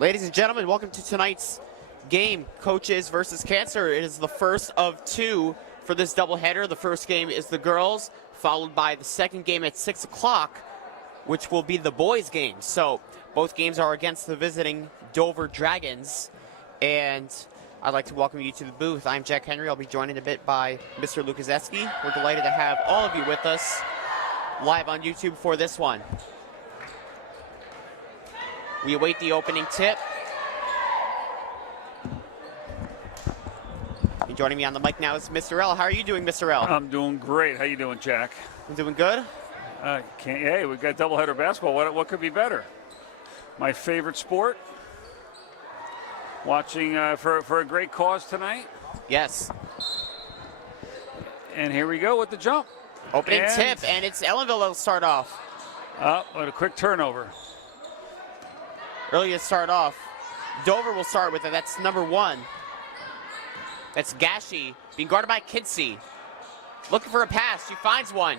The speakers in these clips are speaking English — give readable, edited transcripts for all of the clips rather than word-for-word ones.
Ladies and gentlemen, welcome to tonight's game, Coaches versus Cancer. It is the first of two for this doubleheader. The first game is the girls, followed by the second game at 6 o'clock, which will be the boys' game. So both games are against the visiting Dover Dragons. And I'd like to welcome you to the booth. I'm Jack Henry. I'll be joined in a bit by Mr. Lukaseski. We're delighted to have all of you with us live on YouTube for this one. We await the opening tip. And joining me on the mic now is Mr. L. How are you doing, Mr. L? I'm doing great. How you doing, Jack? I'm doing good. Hey, we've got doubleheader basketball. What could be better? My favorite sport. Watching for a great cause tonight. Yes. And here we go with the jump. Opening tip, and it's Ellenville that'll start off. What a quick turnover. Early to start off. Dover will start with it. That's number 1. That's Gashi being guarded by Kinsey. Looking for a pass. She finds one.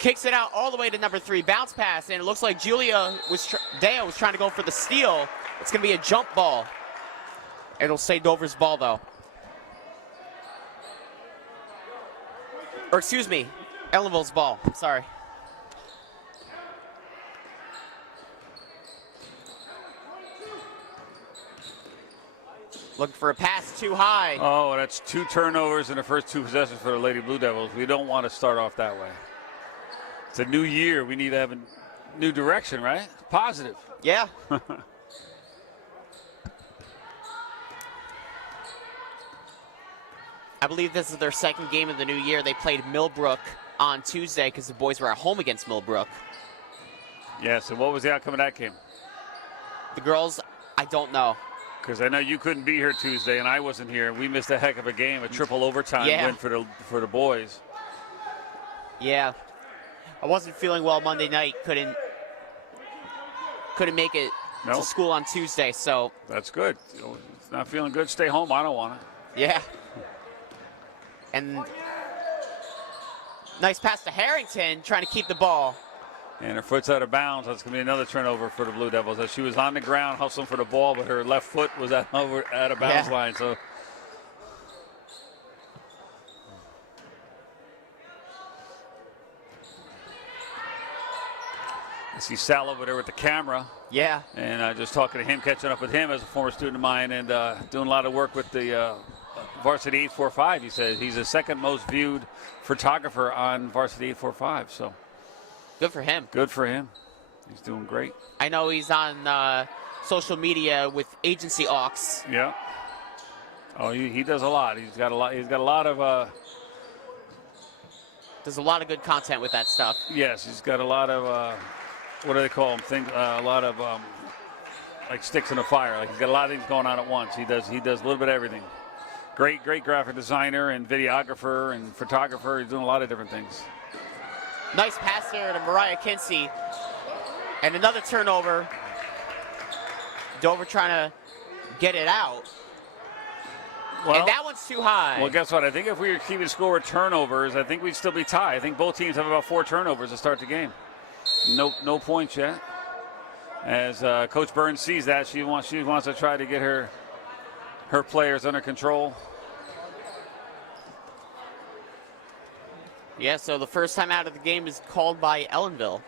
Kicks it out all the way to number 3. Bounce pass, and it looks like Deo was trying to go for the steal. It's going to be a jump ball. It'll stay Dover's ball, though. Or excuse me, Ellenville's ball. Sorry. Looking for a pass too high. Oh, that's 2 turnovers in the first 2 possessions for the Lady Blue Devils. We don't want to start off that way. It's a new year. We need to have a new direction, right? Positive. Yeah. I believe this is their second game of the new year. They played Millbrook on Tuesday because the boys were at home against Millbrook. Yes, and what was the outcome of that game? The girls, I don't know. Because I know you couldn't be here Tuesday, and I wasn't here. We missed a heck of a game, a triple overtime win for the boys. Yeah, I wasn't feeling well Monday night. Couldn't make it to school on Tuesday. So that's good. It's not feeling good. Stay home. I don't want it. Yeah. And nice pass to Harrington, trying to keep the ball. And her foot's out of bounds. That's going to be another turnover for the Blue Devils. As she was on the ground hustling for the ball, but her left foot was out of bounds line. So I see Sal over there with the camera. Yeah. And just talking to him, catching up with him as a former student of mine, and doing a lot of work with the Varsity 845. He says he's the second most viewed photographer on Varsity 845. So. Good for him. Good for him. He's doing great. I know he's on social media with Agency Aux. Yeah. Oh, he does a lot. He's got a lot of. Does a lot of good content with that stuff. Yes, he's got a lot of. What do they call them? A lot of like sticks in a fire. Like he's got a lot of things going on at once. He does a little bit of everything. Great graphic designer and videographer and photographer. He's doing a lot of different things. Nice pass there to Mariah Kinsey. And another turnover. Dover trying to get it out. Well, and that one's too high. Well, guess what? I think if we were keeping score with turnovers, I think we'd still be tied. I think both teams have about 4 turnovers to start the game. No points yet. As Coach Burns sees that, she wants to try to get her players under control. Yeah, so the first time out of the game is called by Ellenville.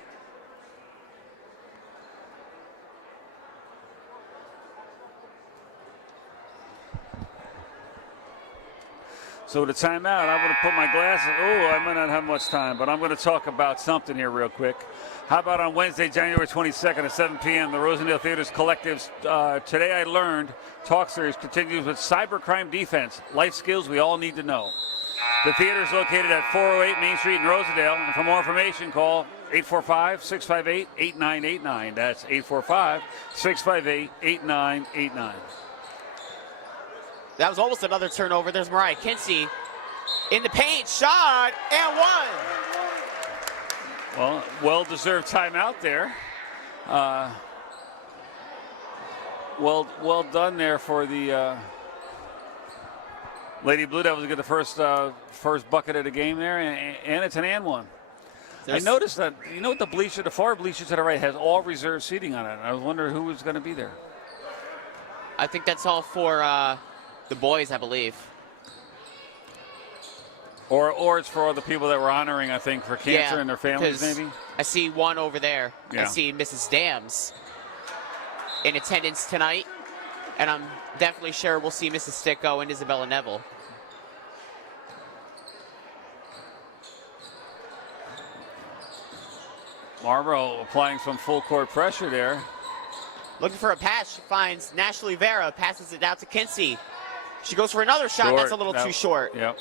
So the timeout, I'm going to put my glasses. Oh, I might not have much time, but I'm going to talk about something here real quick. How about on Wednesday, January 22nd at 7 p.m., the Rosendale Theater's Collective's Today I Learned talk series continues with cybercrime defense, life skills we all need to know. The theater is located at 408 Main Street in Rosendale. And for more information, call 845-658-8989. That's 845-658-8989. That was almost another turnover. There's Mariah Kinsey in the paint, shot, and one. Well-deserved timeout there. Well done there for the Lady Blue Devils get the first bucket of the game there, and it's an and one. I noticed that, you know what, the far bleacher to the right has all reserve seating on it. I was wondering who was going to be there. I think that's all for the boys, I believe. Or it's for all the people that were honoring, I think, for cancer and their families, maybe? I see one over there. Yeah. I see Mrs. Dams in attendance tonight, and I'm definitely sure we'll see Mrs. Sticko and Isabella Neville. Marlboro applying some full court pressure there. Looking for a pass. She finds Nash Oliveira, passes it out to Kinsey. She goes for another shot. That's a little too short. Yep.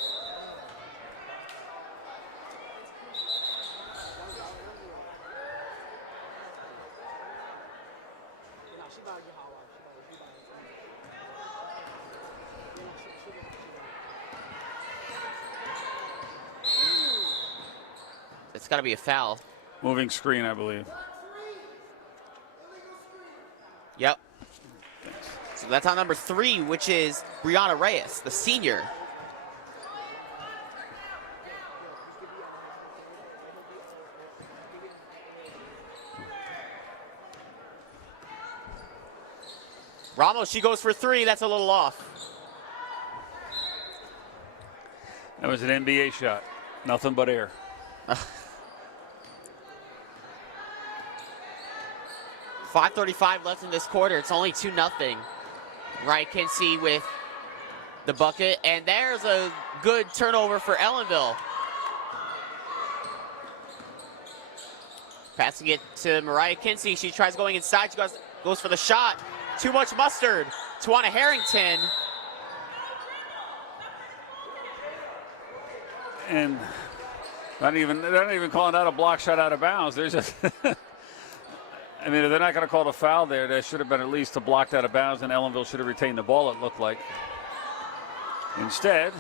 It's got to be a foul. Moving screen, I believe. Yep. So that's on number 3, which is Brianna Reyes, the senior. Ramos, she goes for 3. That's a little off. That was an NBA shot. Nothing but air. 5:35 left in this quarter. It's only 2-0. Right, Kinsey with the bucket. And there's a good turnover for Ellenville. Passing it to Mariah Kinsey. She tries going inside. She goes for the shot. Too much mustard. Tawana Harrington. And they're not even calling that a block shot out of bounds. There's just I mean, if they're not going to call the foul there should have been at least a block out of bounds, and Ellenville should have retained the ball, it looked like. Instead,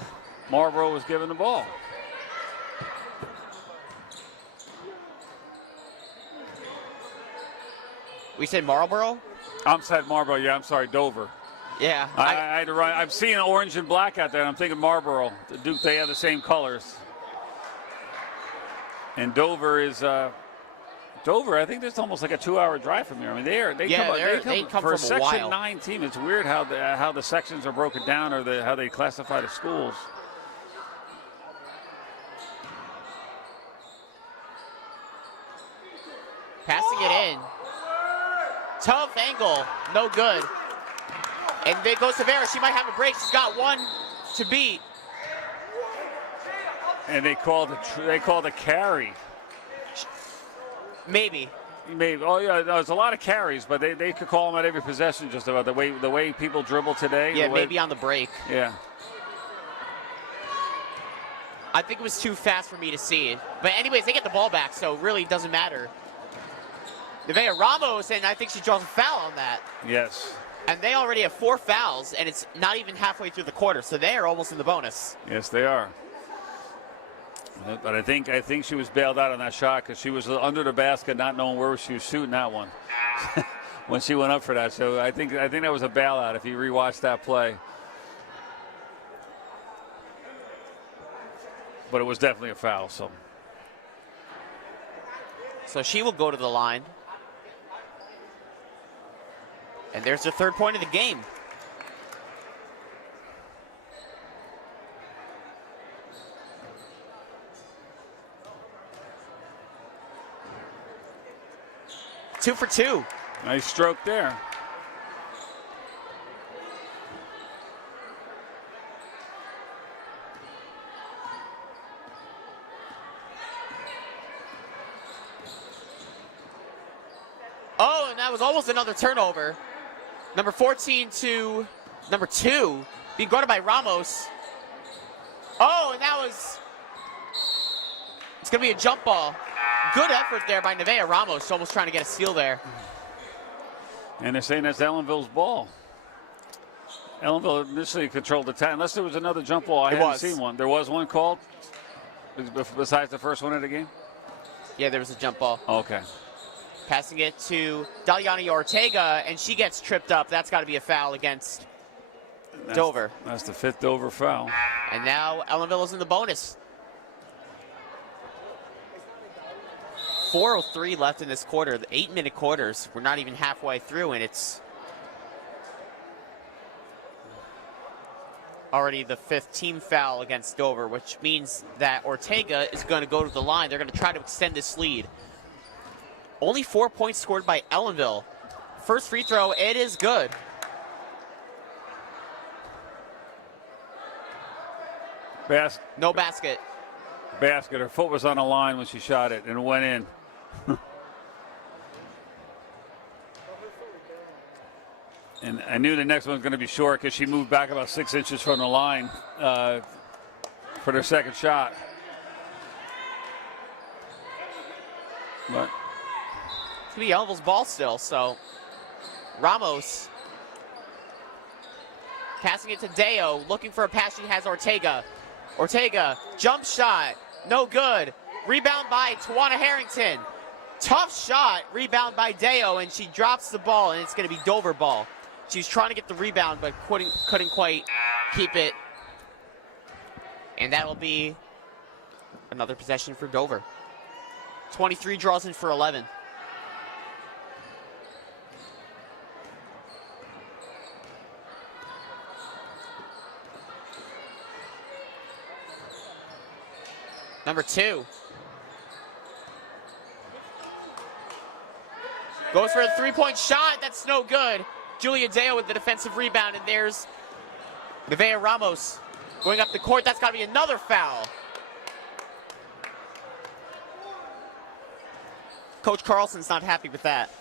Marlboro was given the ball. We said Marlboro? I'm sorry, Marlboro. Yeah, I'm sorry, Dover. Yeah. I had to run. I'm seeing orange and black out there, and I'm thinking Marlboro. The Duke, they have the same colors. And Dover is Dover. I think that's almost like a 2-hour drive from here. I mean, they come for a a Section while. 9 team. It's weird how the sections are broken down, or how they classify the schools. Passing it in. Tough angle. No good. And then goes to Vera. She might have a break. She's got one to beat. And they called a carry. Maybe. Maybe. Oh yeah, no, there's a lot of carries, but they could call them at every possession just about the way people dribble today. Yeah, maybe on the break. Yeah. I think it was too fast for me to see it. But anyways, they get the ball back, so it really doesn't matter. Nevaeh Ramos, and I think she draws a foul on that. Yes. And they already have 4 fouls, and it's not even halfway through the quarter, so they are almost in the bonus. Yes, they are. But I think she was bailed out on that shot because she was under the basket, not knowing where she was shooting that one when she went up for that. So I think that was a bailout if you rewatch that play. But it was definitely a foul. So she will go to the line. And there's the 3rd point of the game. Two for 2. Nice stroke there. Oh, and that was almost another turnover. Number 14 to number 2, being guarded by Ramos. Oh, and it's going to be a jump ball. Good effort there by Nevaeh Ramos, almost trying to get a steal there. And they're saying that's Ellenville's ball. Ellenville initially controlled the time, unless there was another jump ball. I haven't seen one. There was one called besides the first one of the game? Yeah, there was a jump ball. Okay. Passing it to Daliani Ortega, and she gets tripped up. That's got to be a foul against Dover. That's the 5th Dover foul. And now Ellenville is in the bonus. 4:03 left in this quarter, the 8-minute quarters. We're not even halfway through, and it's already the 5th team foul against Dover, which means that Ortega is going to go to the line. They're going to try to extend this lead. Only 4 points scored by Ellenville. First free throw, it is good. No basket. Basket. Her foot was on the line when she shot it, and it went in. And I knew the next one was going to be short because she moved back about 6 inches from the line for their second shot. But It's going to be Ellenville's ball still, so Ramos passing it to Deo, looking for a pass. She has Ortega. Ortega, jump shot, no good. Rebound by Tawana Harrington. Tough shot, rebound by Deo, and she drops the ball, and it's going to be Dover ball. She's trying to get the rebound, but couldn't quite keep it. And that'll be another possession for Dover. 23 draws in for 11. Number 2. Goes for a 3-point shot. That's no good. Julia Deo with the defensive rebound, and there's Nevaeh Ramos going up the court. That's got to be another foul. Coach Carlson's not happy with that.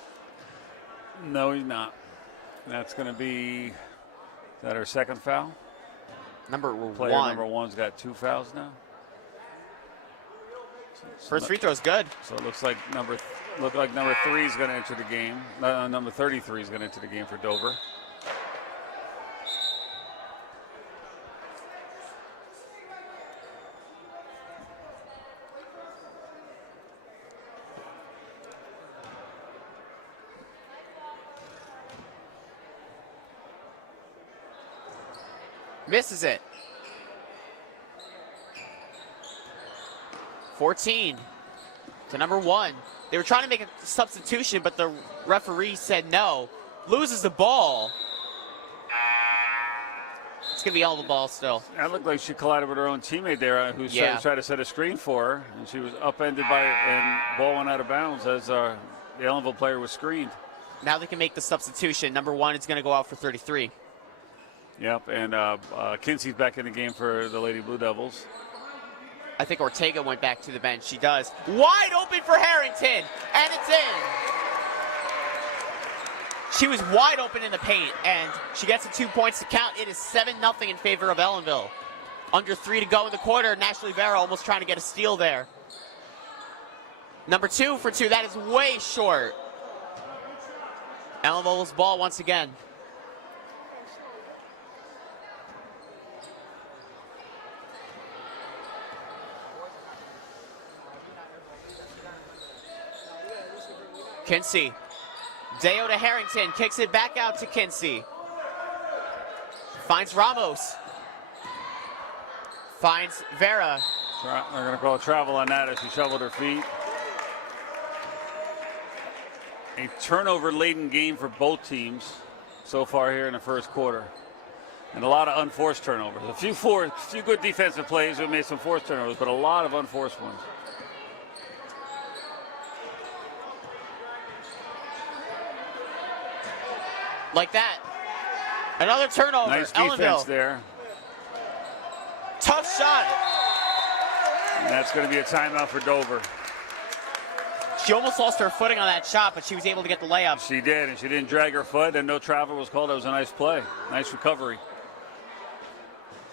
no, he's not. That's going to be, is that her second foul? Player number 1's got 2 fouls now. First free throw is good. So it looks like number 3 is going to enter the game. Number 33 is going to enter the game for Dover. Misses it. 14 to number 1. They were trying to make a substitution, but the referee said no. Loses the ball. It's going to be all the ball still. That looked like she collided with her own teammate there, who tried to set a screen for her, and she was upended by it, and ball went out of bounds as the Ellenville player was screened. Now they can make the substitution. Number 1 is going to go out for 33. Yep, and Kinsey's back in the game for the Lady Blue Devils. I think Ortega went back to the bench. She does. Wide open for Harrington, and it's in. She was wide open in the paint, and she gets the 2 points to count. It is 7-0 in favor of Ellenville. Under 3 to go in the quarter. Ashley Vera almost trying to get a steal there. Number 2 for 2. That is way short. Ellenville's ball once again. Kinsey. Deo to Harrington. Kicks it back out to Kinsey. Finds Ramos. Finds Vera. They're going to call a travel on that as she shoveled her feet. A turnover-laden game for both teams so far here in the first quarter. And a lot of unforced turnovers. A few good defensive plays who made some forced turnovers, but a lot of unforced ones. Like that. Another turnover. Nice defense there. Tough shot. And that's going to be a timeout for Dover. She almost lost her footing on that shot, but she was able to get the layup. She did, and she didn't drag her foot, and no travel was called. That was a nice play. Nice recovery.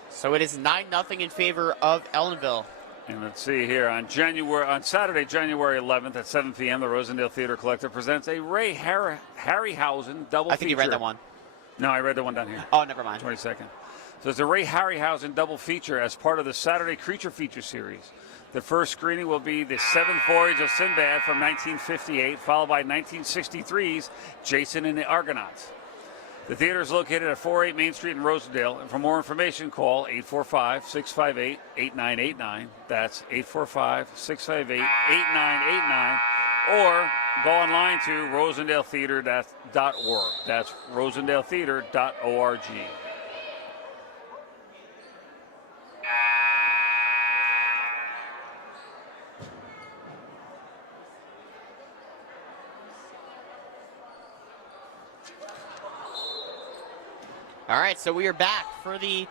So it is 9-0 in favor of Ellenville. And let's see here, on Saturday, January 11th at 7 p.m., the Rosendale Theater Collective presents a Ray Harryhausen double feature. I think you read that one. No, I read the one down here. Oh, never mind. 22nd. So it's a Ray Harryhausen double feature as part of the Saturday Creature Feature series. The first screening will be the Seventh Voyage of Sinbad from 1958, followed by 1963's Jason and the Argonauts. The theater is located at 408 Main Street in Rosendale, and for more information, call 845-658-8989. That's 845-658-8989, or go online to rosendaletheater.org. That's rosendaletheater.org. All right, so we are back for the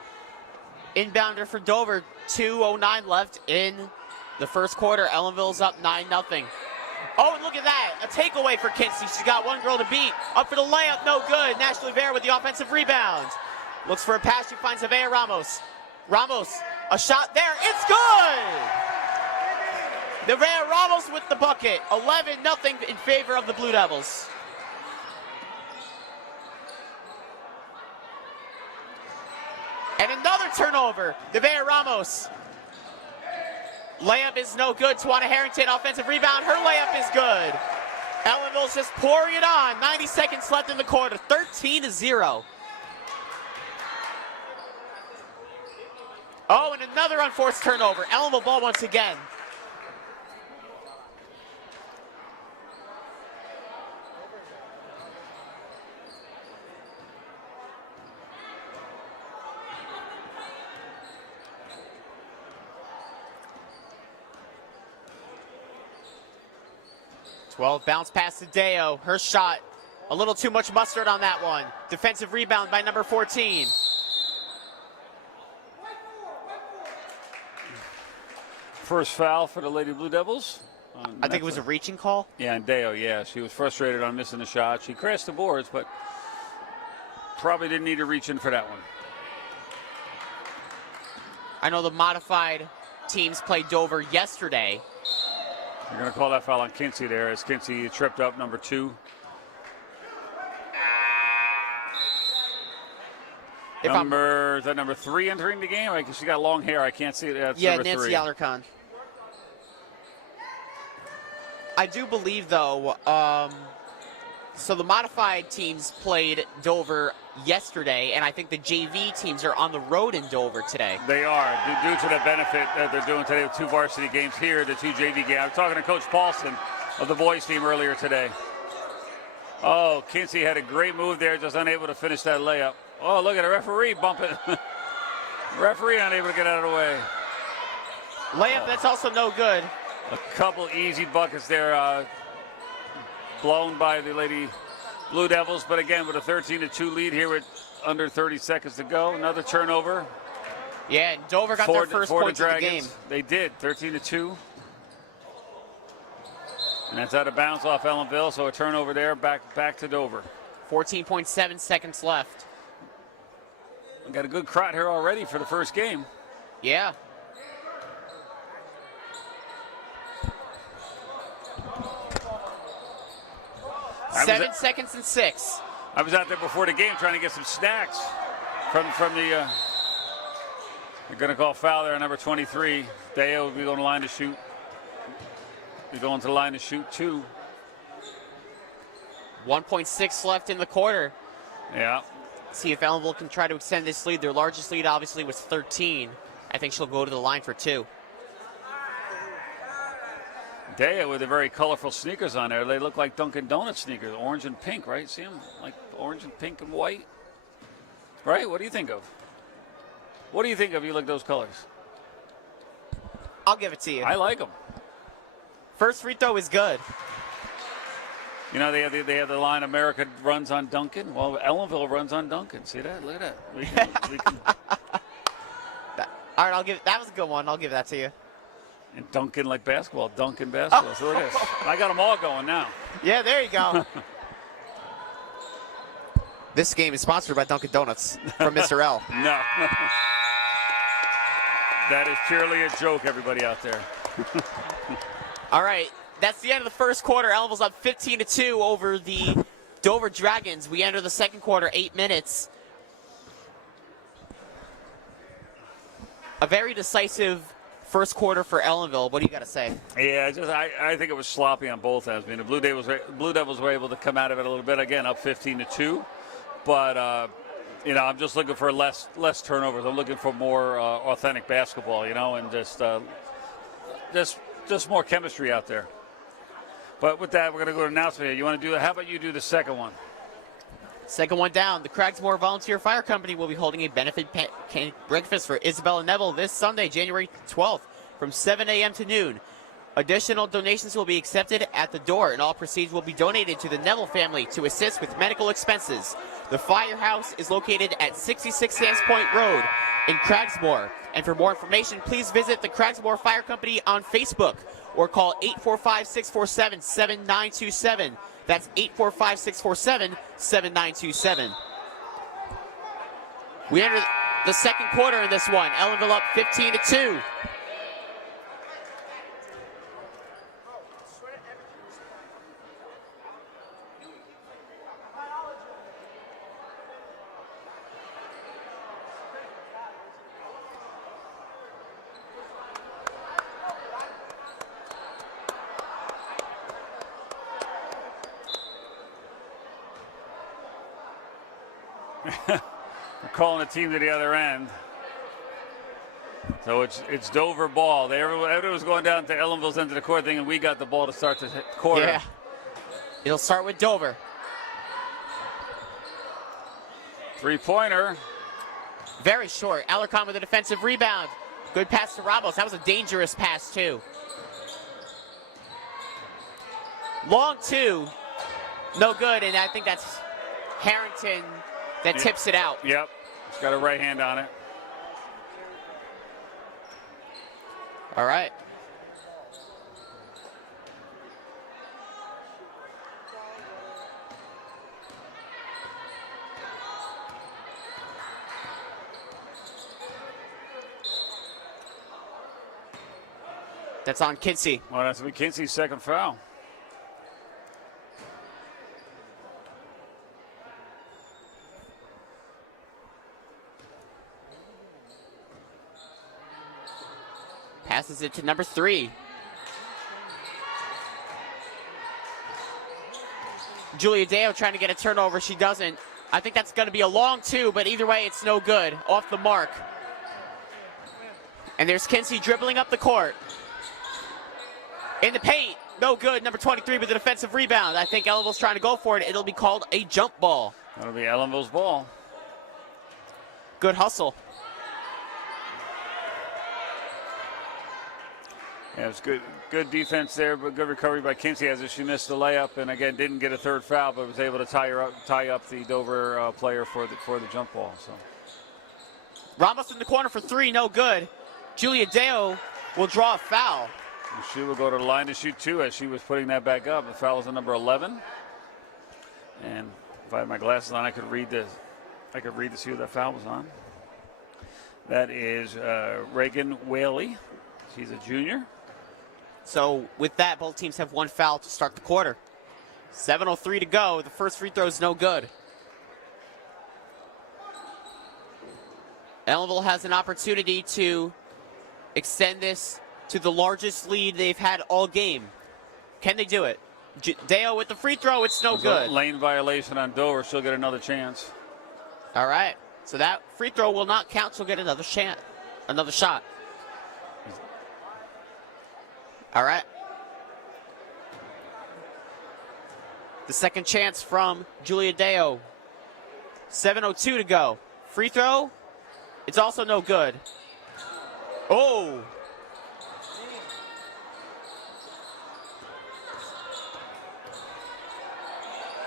inbounder for Dover. 2:09 left in the first quarter. Ellenville's up 9-0. Oh, and look at that. A takeaway for Kinsey. She's got one girl to beat. Up for the layup, no good. Nash Rivera with the offensive rebound. Looks for a pass. She finds Avea Ramos. Ramos, a shot there. It's good! Avea Ramos with the bucket. 11-0 in favor of the Blue Devils. And another turnover. Avea Ramos. Layup is no good. Tawana Harrington, offensive rebound. Her layup is good. Ellenville's just pouring it on. 90 seconds left in the quarter. 13-0. Oh, and another unforced turnover. Ellenville ball once again. Bounce pass to Deo. Her shot, a little too much mustard on that one. Defensive rebound by number 14. First foul for the Lady Blue Devils. I think it was a reaching call. Yeah, and Deo, yeah. She was frustrated on missing the shot. She crashed the boards, but probably didn't need to reach in for that one. I know the modified teams played Dover yesterday. You're going to call that foul on Kinsey there as Kinsey tripped up number 2. Is that number 3 entering the game? She got long hair. I can't see it. That's yeah, number Nancy 3. Alarcon. I do believe, though, so the modified teams played Dover yesterday, and I think the JV teams are on the road in Dover today. They are, due to the benefit that they're doing today with 2 varsity games here, the 2 JV games. I was talking to Coach Paulson of the boys team earlier today. Oh, Kinsey had a great move there, just unable to finish that layup. Oh, look at the referee bumping. Referee unable to get out of the way. Layup, that's also no good. A couple easy buckets there blown by the Lady Blue Devils, but again with a 13-2 lead here with under 30 seconds to go. Another turnover. Yeah, and Dover got their first points of the game. They did, 13-2. And that's out of bounds off Ellenville, so a turnover there, back to Dover. 14.7 seconds left. We got a good crowd here already for the first game. Yeah. Seven seconds and 6. I was out there before the game trying to get some snacks from the. They're going to call foul there on number 23. Deo will be on the line to shoot. He's going to the line to shoot 2. 1.6 left in the quarter. Yeah. See if Ellenville can try to extend this lead. Their largest lead obviously was 13. I think she'll go to the line for 2. Deo with the very colorful sneakers on there. They look like Dunkin' Donuts sneakers, orange and pink, right? See them? Like orange and pink and white. Right? What do you think of? What do you think of? You like those colors? I'll give it to you. I like them. First free throw is good. You know, they have the line, America runs on Dunkin'. Well, Ellenville runs on Dunkin'. See that? Look at that. We can All right, that was a good one. I'll give that to you. And Dunkin' like basketball, Dunkin' basketball. Oh. So look at this. I got them all going now. Yeah, there you go. This game is sponsored by Dunkin' Donuts from Mr. L. No. That is purely a joke, everybody out there. All right, that's the end of the first quarter. Ellenville's up 15-2 over the Dover Dragons. We enter the second quarter, 8 minutes. A very decisive first quarter for Ellenville. What do you got to say? Yeah, I think it was sloppy on both ends. I mean, the Blue Devils were able to come out of it a little bit. Again, up 15-2. But, I'm just looking for less turnovers. I'm looking for more authentic basketball, and just more chemistry out there. But with that, we're going to go to announcement here. You want to do? How about you do the second one? Second one down. The Cragsmore Volunteer Fire Company will be holding a benefit breakfast for Isabel and Neville this Sunday, January 12th, from 7 a.m. to noon. Additional donations will be accepted at the door, and all proceeds will be donated to the Neville family to assist with medical expenses. The firehouse is located at 66 Sands Point Road in Cragsmore. And for more information, please visit the Cragsmore Fire Company on Facebook or call 845-647-7927. That's 845-647-7927. We enter the second quarter in this one. Ellenville up 15-2. We're calling a team to the other end. So it's Dover ball. Everyone was going down to Ellenville's end of the court thing, and we got the ball to start the quarter. Yeah. It'll start with Dover. Three-pointer. Very short. Alarcon with a defensive rebound. Good pass to Ramos. That was a dangerous pass, too. Long two. No good, and I think that's Harrington that tips it out. Yep. He's got a right hand on it. All right. That's on Kinsey. Well, that's McKinsey's second foul. Passes it to number 3. Julia Deo trying to get a turnover. She doesn't. I think that's going to be a long two, but either way, it's no good. Off the mark. And there's Kinsey dribbling up the court. In the paint. No good. Number 23 with the defensive rebound. I think Ellenville's trying to go for it. It'll be called a jump ball. That'll be Ellenville's ball. Good hustle. Yeah, it was good defense there, but good recovery by Kinsey as she missed the layup, and again didn't get a third foul, but was able to tie up the Dover player for the jump ball. So Ramos in the corner for 3, no good. Julia Deo will draw a foul. And she will go to the line to shoot 2 as she was putting that back up. The foul is on number 11. And if I had my glasses on, I could read to see who that foul was on. That is Reagan Whaley. She's a junior. So with that, both teams have 1 foul to start the quarter. 7:03 to go. The first free throw is no good. Ellenville has an opportunity to extend this to the largest lead they've had all game. Can they do it? Deo with the free throw. It's no good. Lane violation on Dover. She'll get another chance. All right. So that free throw will not count. She'll get another shot. All right. The second chance from Julia Deo. 7:02 to go. Free throw. It's also no good. Oh.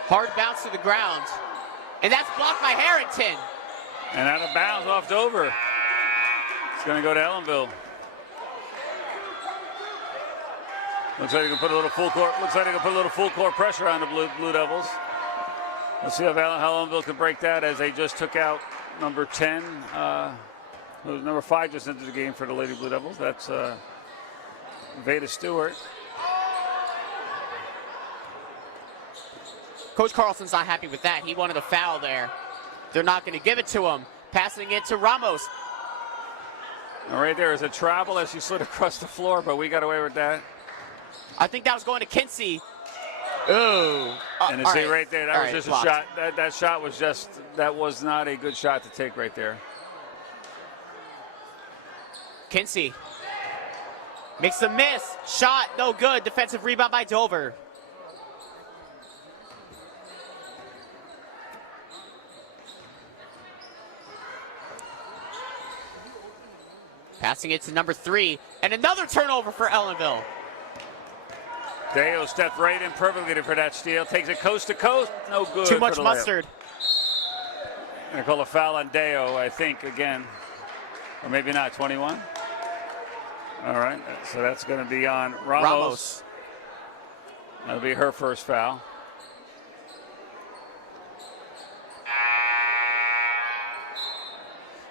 Hard bounce to the ground. And that's blocked by Harrington. And out of bounds off Dover. It's going to go to Ellenville. Looks like they can put a little full court. Looks like they can put a little full court pressure on the Blue Devils. Let's see how Ellenville can break that as they just took out number 10. Number 5 just entered the game for the Lady Blue Devils. That's Veda Stewart. Coach Carlson's not happy with that. He wanted a foul there. They're not going to give it to him. Passing it to Ramos. And right there is a travel as she slid across the floor, but we got away with that. I think that was going to Kinsey. Ooh. And you see right there, that was just a shot. That shot was that was not a good shot to take right there. Kinsey makes a miss. Shot, no good. Defensive rebound by Dover. Passing it to number 3. And another turnover for Ellenville. Deo stepped right in perfectly for that steal. Takes it coast to coast. No good. Too much for the mustard. They call a foul on Deo, I think, again. Or maybe not. 21. All right. So that's going to be on Ramos. That'll be her first foul.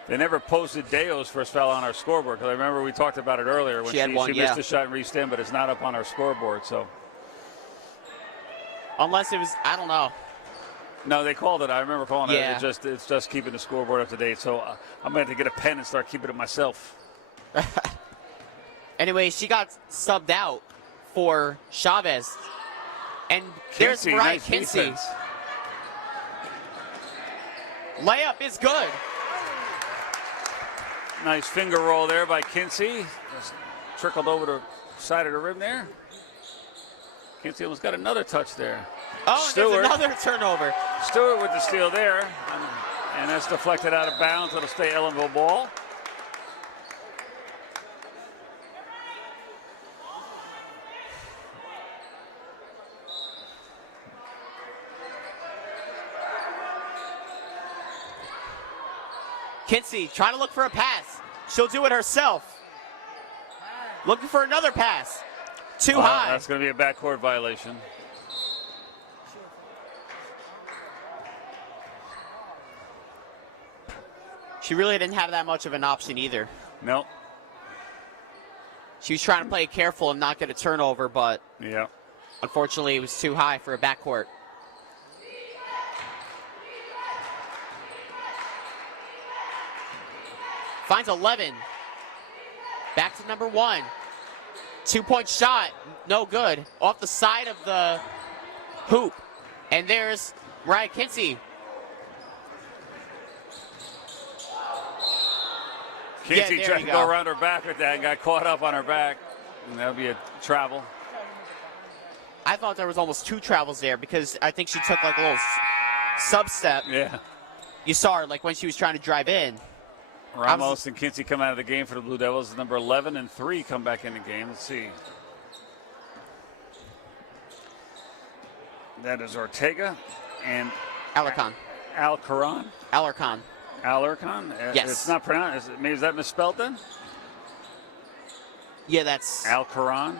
They never posted Deo's first foul on our scoreboard, because I remember we talked about it earlier when she missed the shot and reached in, but it's not up on our scoreboard. So, unless it was, I don't know. No, they called it. I remember calling it. It's just keeping the scoreboard up to date. So I'm going to have to get a pen and start keeping it myself. Anyway, she got subbed out for Chavez, and there's Mariah nice Kinsey. Defense. Layup is good. Nice finger roll there by Kinsey. Just trickled over the side of the rim there. Kinsey almost got another touch there. Oh, and there's another turnover. Stewart with the steal there. And that's deflected out of bounds. It'll stay Ellenville ball. Kinsey trying to look for a pass. She'll do it herself. Looking for another pass. Too high. That's going to be a backcourt violation. She really didn't have that much of an option either. Nope. She was trying to play it careful and not get a turnover, but yeah, unfortunately it was too high for a backcourt. Finds 11. Back to number 1. 2-point shot, no good. Off the side of the hoop. And there's Mariah Kinsey. Kinsey tried to go around her back with that and got caught up on her back. And that'll be a travel. I thought there was almost 2 travels there because I think she took like a little sub-step. Yeah. You saw her like when she was trying to drive in. Ramos and Kinsey come out of the game for the Blue Devils. Number 11 and 3 come back in the game. Let's see. That is Ortega and Alarcon. Alcaron. Alarcon. Alarcon? Yes. It's not pronounced. Maybe is that misspelled then? Yeah, that's Alcaron.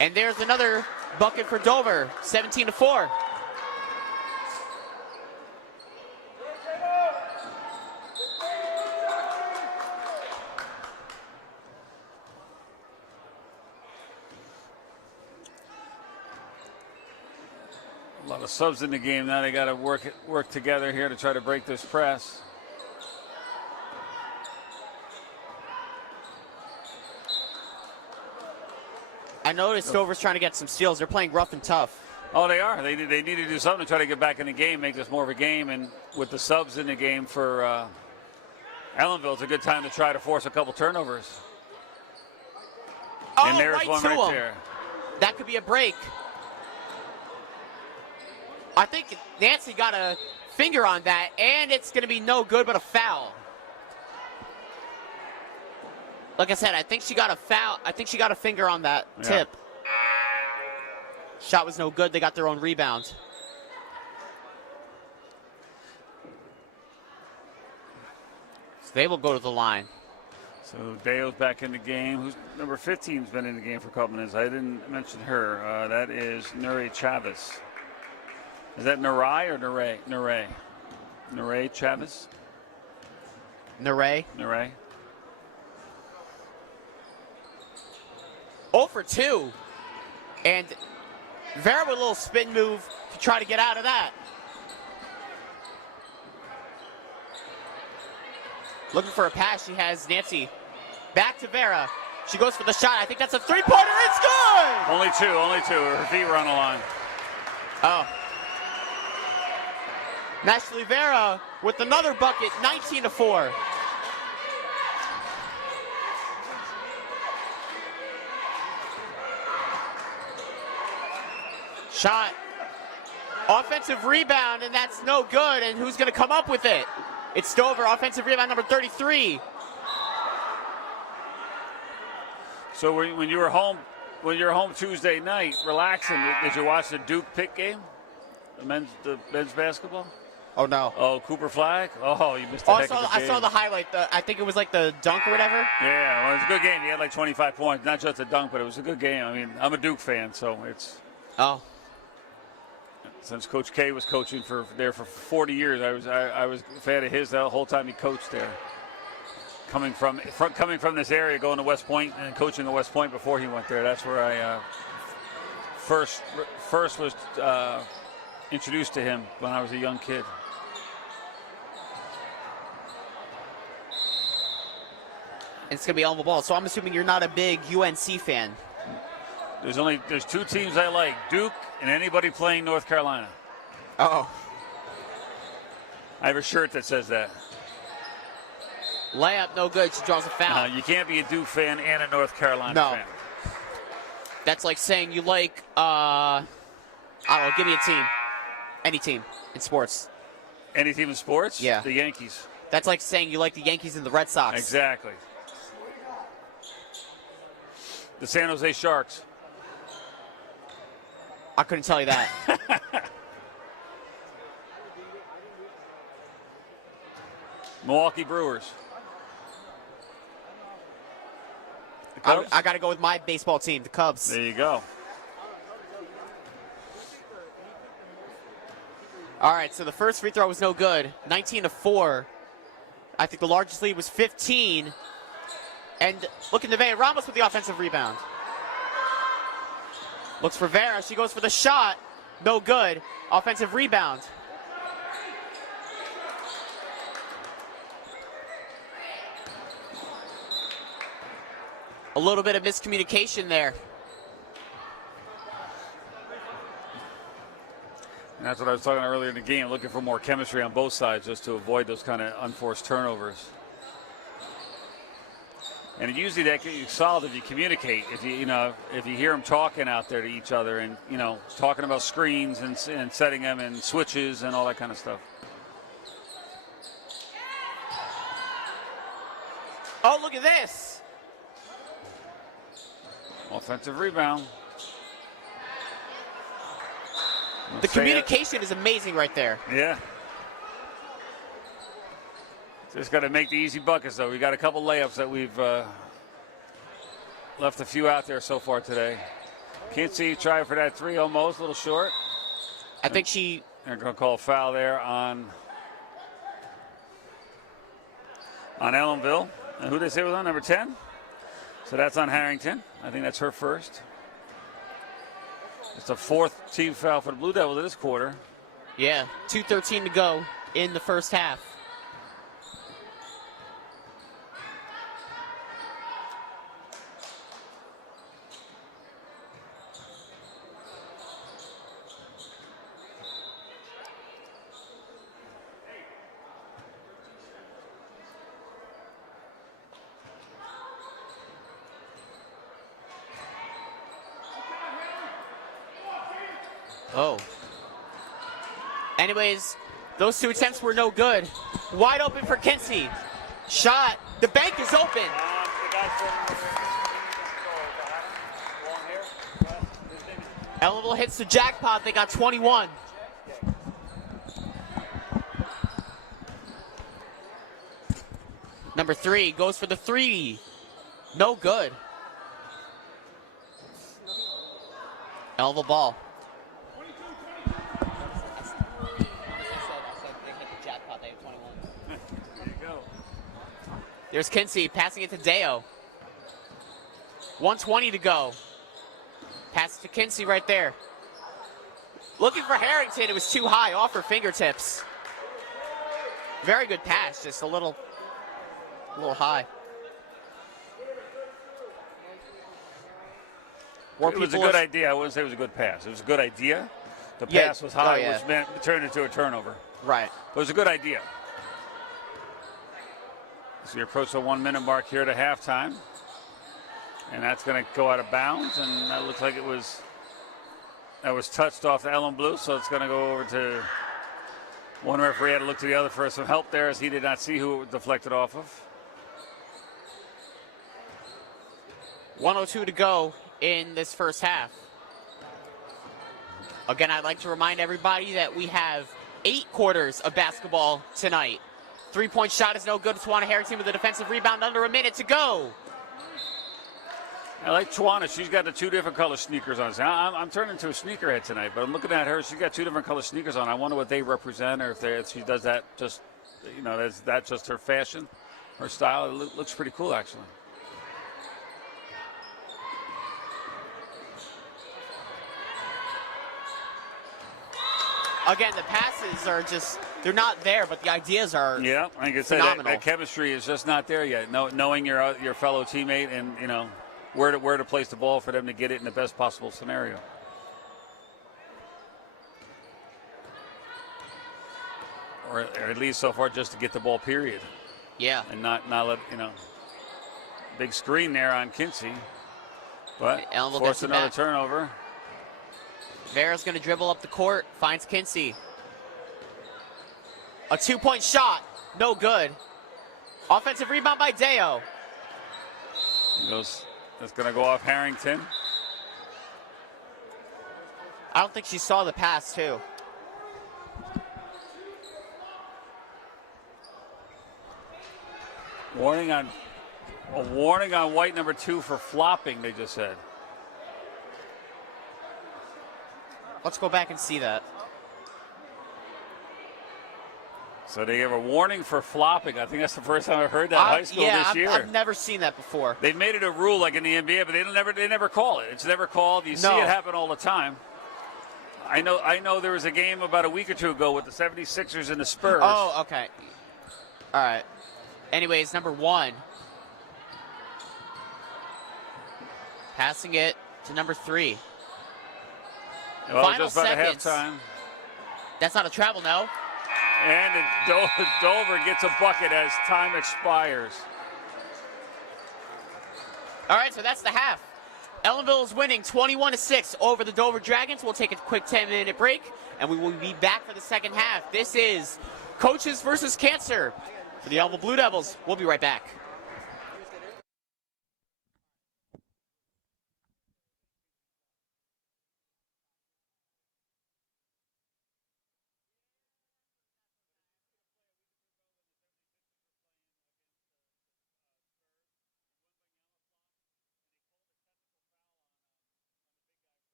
And there's another bucket for Dover. 17-4. A lot of subs in the game now. They got to work together here to try to break this press. I noticed Dover's trying to get some steals. They're playing rough and tough. Oh, they are. They need to do something to try to get back in the game, make this more of a game. And with the subs in the game for Ellenville, it's a good time to try to force a couple turnovers. Oh, and there's right one to right him. there. That could be a break. I think Nancy got a finger on that, and it's going to be no good but a foul. Like I said, I think she got a foul. I think she got a finger on that tip. Shot was no good. They got their own rebound. So they will go to the line. So Deo's back in the game. Who's number 15's been in the game for a couple minutes. I didn't mention her. That is Nuri Chavez. Is that Nurai or Nuray? Nuray. Nuray Chavez? Nuray. Nuray. 0 for 2. And Vera with a little spin move to try to get out of that. Looking for a pass. She has Nancy. Back to Vera. She goes for the shot. I think that's a three-pointer. It's good! Only two. Her feet were on the line. Oh. Ashley Vera with another bucket, 19-4. Shot Offensive rebound, and that's no good. And who's going to come up with it? It's Stover, offensive rebound number 33. So when you were home Tuesday night, relaxing, did you watch the Duke Pitt game? The men's basketball? Oh, no. Oh, Cooper Flag? Oh, you missed the heck of a game. I saw the highlight. I think it was like the dunk or whatever. Yeah, well, it was a good game. He had like 25 points. Not just a dunk, but it was a good game. I mean, I'm a Duke fan, so it's... Oh. Since Coach K was coaching there for 40 years, I was a fan of his the whole time he coached there. Coming from this area, going to West Point and coaching at West Point before he went there. That's where I first was introduced to him when I was a young kid. It's going to be on the ball. So I'm assuming you're not a big UNC fan. There's two teams I like, Duke and anybody playing North Carolina. Uh-oh. I have a shirt that says that. Layup, no good. She draws a foul. You can't be a Duke fan and a North Carolina fan. That's like saying you like, I don't know, give me a team. Any team in sports. Any team in sports? Yeah. The Yankees. That's like saying you like the Yankees and the Red Sox. Exactly. The San Jose Sharks. I couldn't tell you that. Milwaukee Brewers. I got to go with my baseball team, the Cubs. There you go. All right, so the first free throw was no good. 19-4. I think the largest lead was 15. And looking to Vera Ramos with the offensive rebound. Looks for Vera. She goes for the shot. No good. Offensive rebound. A little bit of miscommunication there. And that's what I was talking about earlier in the game, looking for more chemistry on both sides just to avoid those kind of unforced turnovers. And usually that gets solved if you communicate, if you hear them talking out there to each other and, talking about screens and setting them and switches and all that kind of stuff. Oh, look at this. Offensive rebound. The communication is amazing right there. Yeah. Just got to make the easy buckets, though. We got a couple layups that we've left a few out there so far today. Can't see try for that three almost, a little short. I think she... They're going to call a foul there on Ellenville. And who they say was on, number 10? So that's on Harrington. I think that's her first. It's the fourth team foul for the Blue Devils this quarter. Yeah, 2:13 to go in the first half. Oh. Anyways, those two attempts were no good. Wide open for Kinsey. Shot. The bank is open. Ellenville hits the jackpot. They got 21. Number 3 goes for the 3. No good. Ellenville ball. There's Kinsey passing it to Deo. 1:20 to go. Pass to Kinsey right there. Looking for Harrington. It was too high off her fingertips. Very good pass, just a little high. It was a good idea. I wouldn't say it was a good pass. It was a good idea. The pass was high, which meant it turned into a turnover. Right. But it was a good idea. So we approach the 1 minute mark here to halftime. And that's going to go out of bounds. And that looks like it was That was touched off to Ellenville, so it's going to go over to one referee. Had to look to the other for some help there, as he did not see who it was deflected off of. 1:02 to go in this first half. Again, I'd like to remind everybody that we have 8 quarters of basketball tonight. 3-point shot is no good. Tawana Harrington with a defensive rebound under a minute to go. I like Tawana. She's got the 2 different color sneakers on. I'm turning into a sneakerhead tonight, but I'm looking at her. She's got 2 different color sneakers on. I wonder what they represent, or if she does that just, is that just her fashion, her style? It looks pretty cool, actually. Again, the passes are just, they're not there, but the ideas are Yeah, like I said, that chemistry is just not there yet. Knowing your fellow teammate and, where to place the ball for them to get it in the best possible scenario. Or at least so far just to get the ball, period. Yeah. And not let, big screen there on Kinsey. But force another turnover. Vera's going to dribble up the court, finds Kinsey. A 2-point shot, no good. Offensive rebound by Deo. That's going to go off Harrington. I don't think she saw the pass, too. A warning on white number 2 for flopping, they just said. Let's go back and see that. So they gave a warning for flopping. I think that's the first time I've heard that in high school this year. I've never seen that before. They've made it a rule like in the NBA, but they never call it. It's never called. You see it happen all the time. I know there was a game about a week or 2 ago with the 76ers and the Spurs. Oh, okay. All right. Anyways, number 1. Passing it to number 3. Well, Final just about seconds. halftime. That's not a travel, no. And Dover gets a bucket as time expires. All right, so that's the half. Ellenville is winning 21-6 over the Dover Dragons. We'll take a quick 10-minute break, and we will be back for the second half. This is Coaches versus Cancer for the Ellenville Blue Devils. We'll be right back.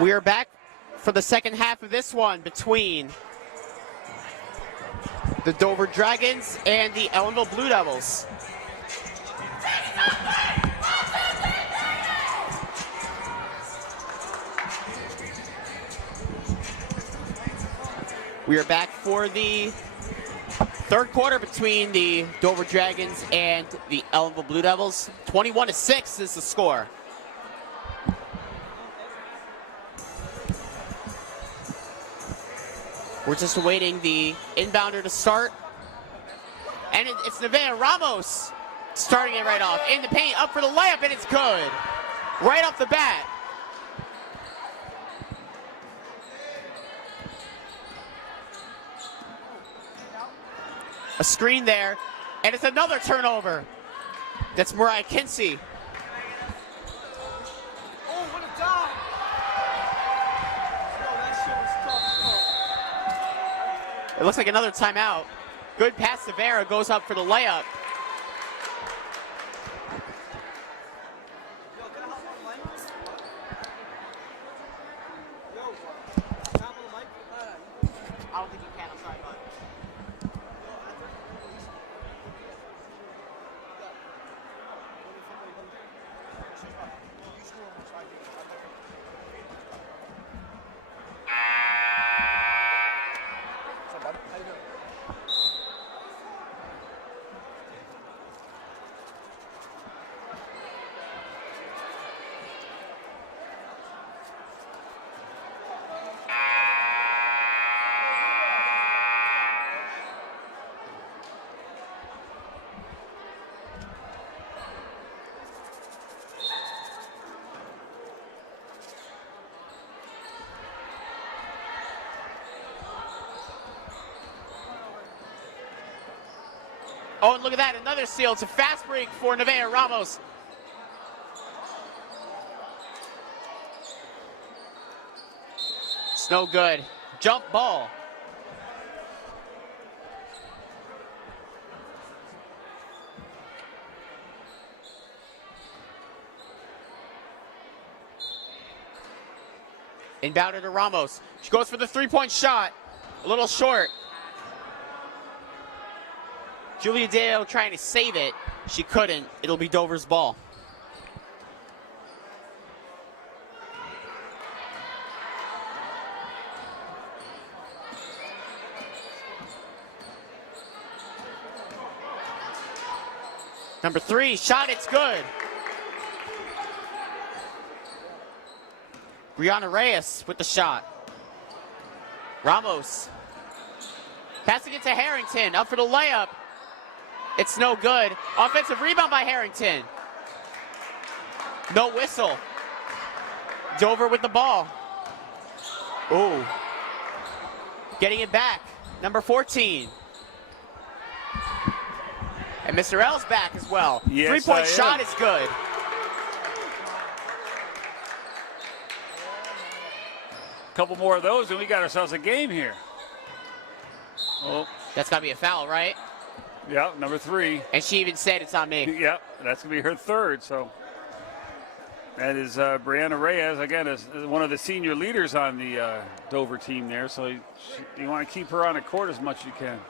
We are back for the second half of this one between the Dover Dragons and the Ellenville Blue Devils. We are back for the third quarter between the Dover Dragons and the Ellenville Blue Devils. 21-6 is the score. We're just awaiting the inbounder to start. And it's Nevaeh Ramos starting it right off. In the paint, up for the layup, and it's good. Right off the bat. A screen there, and it's another turnover. That's Mariah Kinsey. Oh, what a dog! Yo, that shit was tough. It looks like another timeout. Good pass to Vera, goes up for the layup. Yo, can I hop on the mic? Yo, hop on the mic? I don't think you can, I'm sorry, bud. Oh, and look at that, another steal. It's a fast break for Nevaeh Ramos. It's no good. Jump ball. Inbounded to Ramos. She goes for the three-point shot. A little short. Julia Dale trying to save it. She couldn't. It'll be Dover's ball. Number 3, shot, it's good. Brianna Reyes with the shot. Ramos. Passing it to Harrington, up for the layup. It's no good. Offensive rebound by Harrington. No whistle. Dover with the ball. Ooh. Getting it back. Number 14. And Mr. L's back as well. Yes, three-point shot is good. Couple more of those, and we got ourselves a game here. Oh, That's got to be a foul, right? yeah, number 3. And she even said it's on me. Yep, that's going to be her third. So that is Brianna Reyes, again, is one of the senior leaders on the Dover team there. So you want to keep her on the court as much as you can.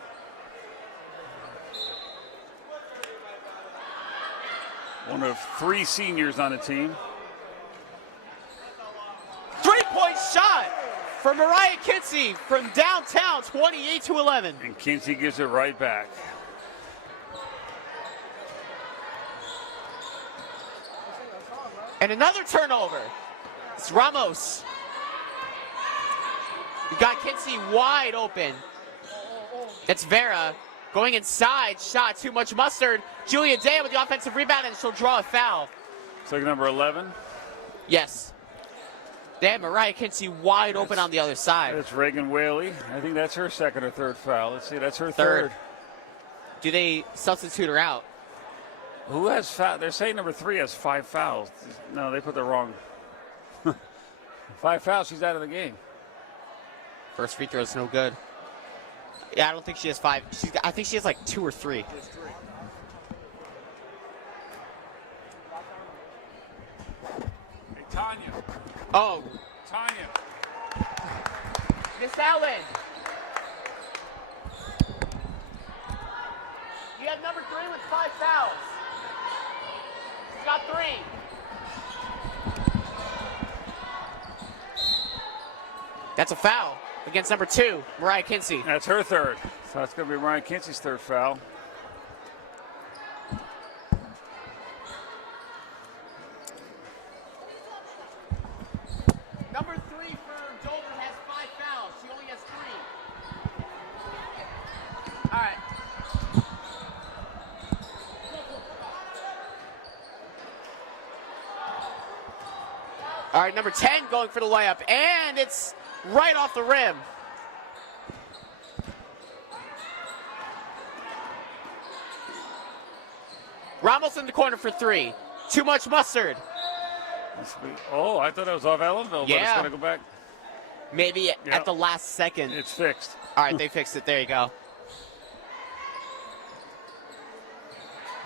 One of 3 seniors on the team. Three-point shot for Mariah Kinsey from downtown, 28-11. And Kinsey gives it right back. And another turnover. It's Ramos. You got Kinsey wide open. It's Vera going inside. Shot, too much mustard. Julia Day with the offensive rebound, and she'll draw a foul. It's like number 11. Yes. They have Mariah Kinsey wide open on the other side. That's Reagan Whaley. I think that's her second or third foul. Let's see, that's her Third. third. Do they substitute her out? Who has foul? They're saying number 3 has 5 fouls. No, they put the wrong. 5 fouls, she's out of the game. First free throw is no good. Yeah, I don't think she has 5. I think she has like 2 or 3. There's 3. Hey, Tanya. Oh, Tanya. Miss Allen. You have number 3 with 5 fouls. She's got 3. That's a foul against number 2, Mariah Kinsey. That's her third. So that's going to be Mariah Kinsey's third foul. Number 3 for Dover has 5 fouls. She only has 3. All right. All right, number 10 going for the layup, and it's right off the rim. Ramos in the corner for 3. Too much mustard. Oh, I thought it was off Ellenville, but it's going to go back. Maybe at the last second. It's fixed. All right, they fixed it. There you go.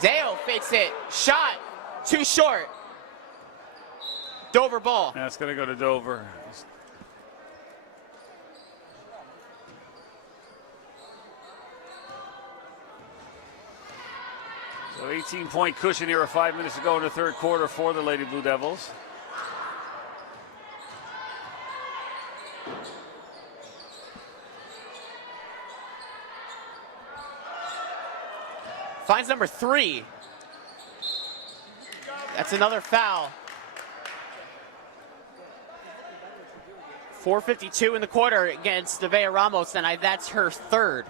Deo fakes it. Shot. Too short. Dover ball. That's going to go to Dover. So 18-point cushion here, 5 minutes to go in the third quarter for the Lady Blue Devils. Finds number 3. That's another foul. 4:52 in the quarter against Nevaeh Ramos, and that's her third.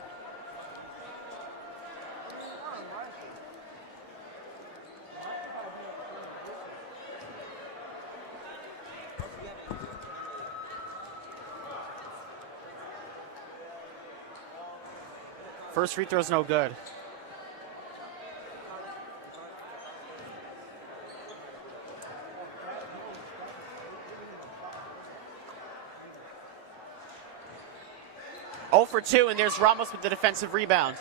First free throw's no good. Oh for 2, and there's Ramos with the defensive rebound.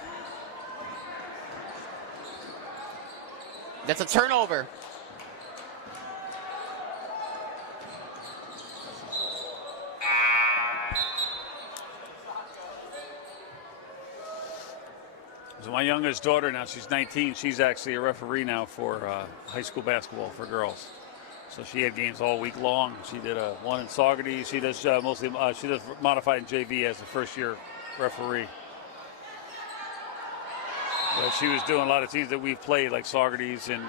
That's a turnover. So my youngest daughter now, she's 19. She's actually a referee now for high school basketball for girls. So she had games all week long. She did one in Saugerties. She does mostly she does modified JV as a first-year referee. But she was doing a lot of teams that we've played, like Saugerties and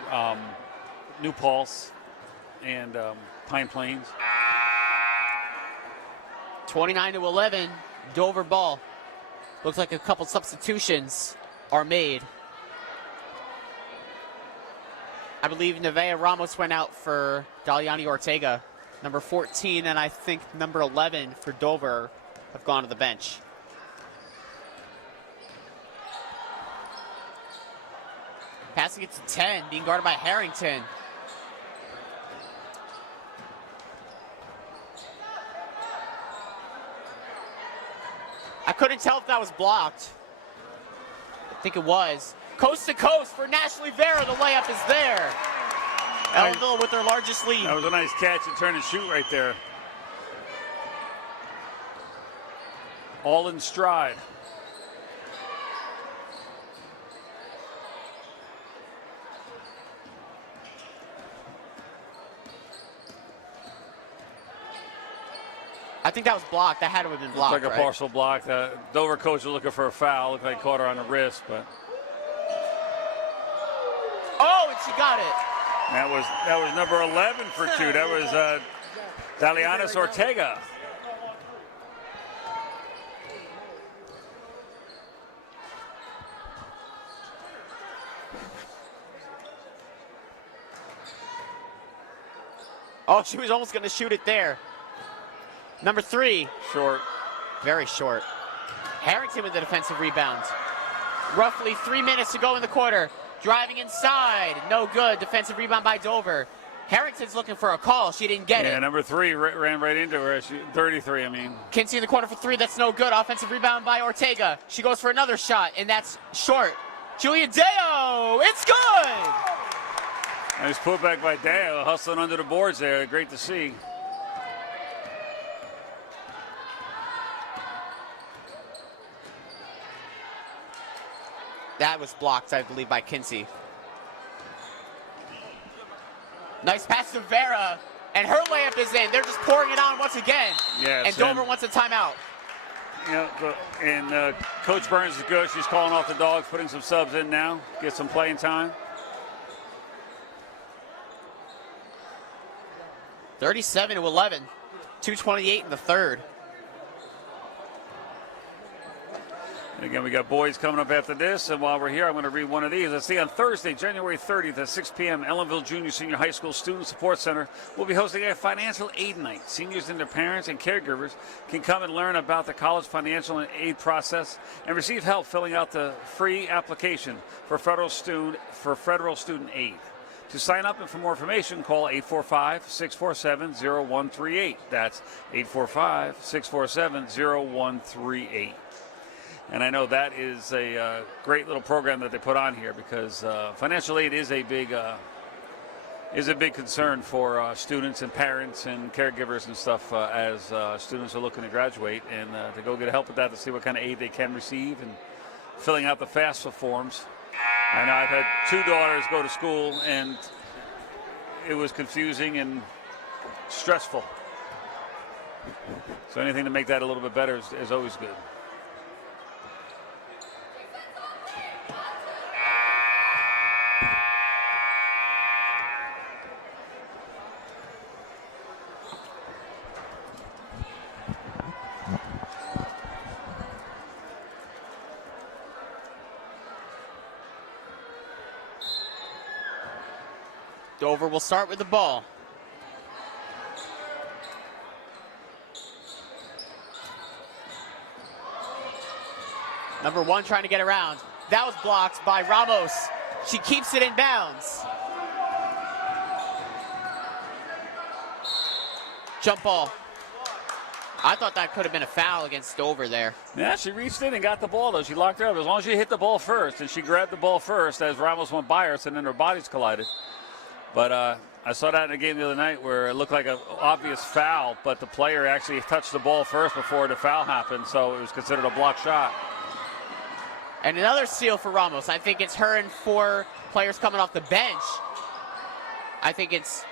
New Paltz and Pine Plains. 29-11, Dover ball. Looks like a couple substitutions are made. I believe Nevaeh Ramos went out for Daliani Ortega. Number 14 and I think number 11 for Dover have gone to the bench. Passing it to 10, being guarded by Harrington. I couldn't tell if that was blocked. I think it was. Coast to coast for Nash Rivera. The layup is there. Ellenville with their largest lead. That was a nice catch and turn and shoot right there. All in stride. I think that was blocked. That had to have been blocked. Looks like a partial block. The Dover coach was looking for a foul. Looked like he caught her on the wrist, but. Oh, and she got it. That was number 11 for 2. That was Dalianis Ortega. Oh, she was almost going to shoot it there. Number 3. Short. Very short. Harrington with the defensive rebound. Roughly 3 minutes to go in the quarter. Driving inside. No good. Defensive rebound by Dover. Harrington's looking for a call. She didn't get it. Yeah, number 3 ran right into her. 33, I mean. Kinsey in the corner for 3. That's no good. Offensive rebound by Ortega. She goes for another shot, and that's short. Julia Deo. It's good. Nice putback by Deo. Hustling under the boards there. Great to see. That was blocked, I believe, by Kinsey. Nice pass to Vera, and her layup is in. They're just pouring it on once again. Yes, and Dover wants a timeout. Coach Burns is good. She's calling off the dogs, putting some subs in now, get some playing time. 37-11, 2:28 in the third. And again, we got boys coming up after this, and while we're here, I'm going to read one of these. Let's see, on Thursday, January 30th at 6 p.m., Ellenville Junior Senior High School Student Support Center will be hosting a financial aid night. Seniors and their parents and caregivers can come and learn about the college financial aid process and receive help filling out the free application for federal student aid. To sign up and for more information, call 845-647-0138. That's 845-647-0138. And I know that is a great little program that they put on here because financial aid is a big concern for students and parents and caregivers and stuff as students are looking to graduate and to go get help with that to see what kind of aid they can receive and filling out the FAFSA forms. I know I've had two daughters go to school and it was confusing and stressful. So anything to make that a little bit better is always good. Dover will start with the ball. Number 1 trying to get around. That was blocked by Ramos. She keeps it in bounds. Jump ball. I thought that could have been a foul against Dover there. Yeah, she reached in and got the ball, though. She locked her up. As long as she hit the ball first, and she grabbed the ball first as Ramos went by her, and then their bodies collided. But I saw that in a game the other night where it looked like an obvious foul, but the player actually touched the ball first before the foul happened, so it was considered a block shot. And another steal for Ramos. I think it's her and 4 players coming off the bench. I think it's...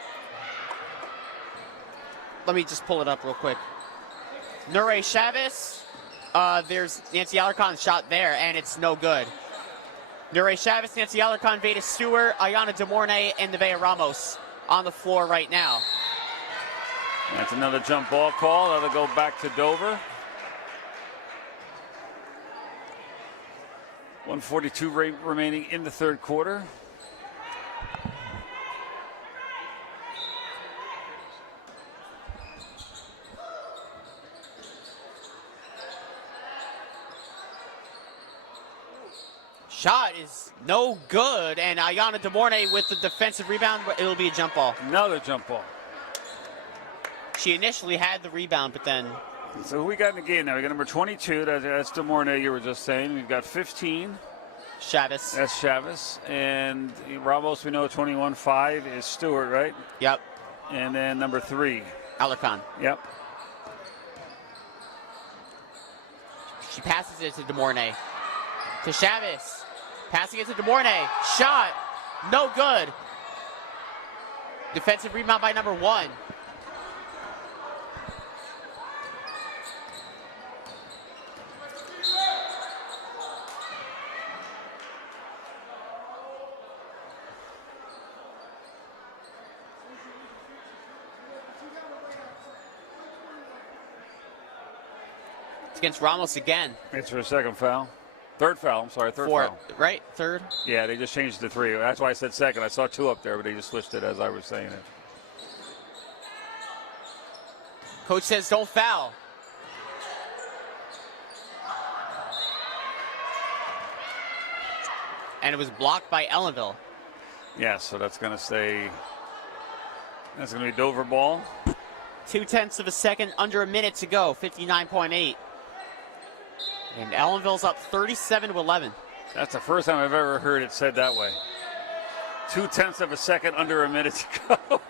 Let me just pull it up real quick. Nure Chavez. There's Nancy Alarcon's shot there, and it's no good. Nure Chavez, Nancy Alarcon, Veda Stewart, Ayana DeMornay, and Nevaeh Ramos on the floor right now. That's another jump ball call. That'll go back to Dover. 1:42 remaining in the third quarter. Shot is no good, and Ayana DeMornay with the defensive rebound, but it'll be a jump ball. Another jump ball. She initially had the rebound, but then... So who we got in the game now? We got number 22, that's DeMornay you were just saying. We've got 15. Chavez. That's Chavez. And Ramos, we know 21-5 is Stewart, right? Yep. And then number 3. Alarcon. Yep. She passes it to DeMornay. To Chavez. Passing it to DeMornay. Shot. No good. Defensive rebound by number 1. It's against Ramos again. It's her second foul. Third foul, I'm sorry, third foul. Right? Third? Yeah, they just changed it to 3. That's why I said second. I saw 2 up there, but they just switched it as I was saying it. Coach says don't foul. And it was blocked by Ellenville. Yeah, so that's going to stay. That's going to be Dover ball. 0.2 of a second, under a minute to go, 59.8. And Ellenville's up 37-11. That's the first time I've ever heard it said that way. 0.2 of a second, under a minute to go.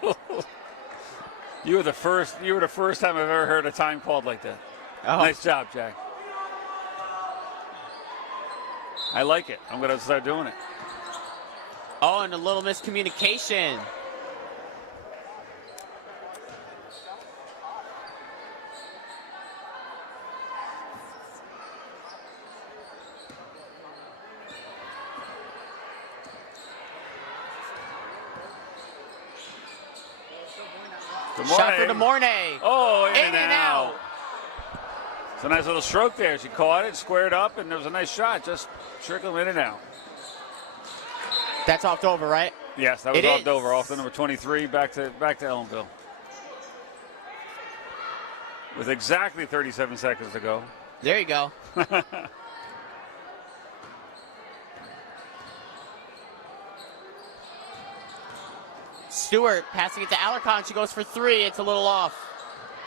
You were the first time I've ever heard a time called like that. Oh. Nice job, Jack. I like it. I'm going to start doing it. Oh, and a little miscommunication. Shot for DeMornay. Oh, in and out. It's a nice little stroke there. She caught it, squared up, and there was a nice shot. Just trickling in and out. That's off over, right? Yes, that was It off is. Dover, off the number 23, back to Ellenville. With exactly 37 seconds to go. There you go. Stewart passing it to Alarcon. She goes for three. It's a little off.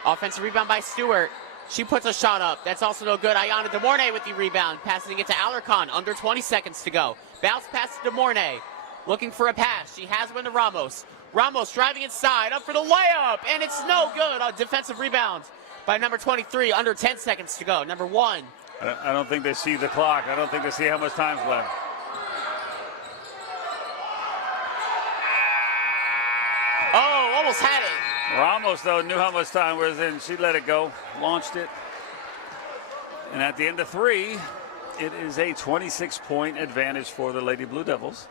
Offensive rebound by Stewart. She puts a shot up. That's also no good. Ayanna DeMornay with the rebound. Passing it to Alarcon. Under 20 seconds to go. Bounce pass to DeMornay. Looking for a pass. She has one to Ramos. Ramos driving inside. Up for the layup. And it's no good. A defensive rebound by number 23. Under 10 seconds to go. Number one. I don't think they see the clock. I don't think they see how much time's left. Oh, almost had it. Ramos, though, knew how much time was in. She let it go, launched it. And at the end of three, it is a 26-point advantage for the Lady Blue Devils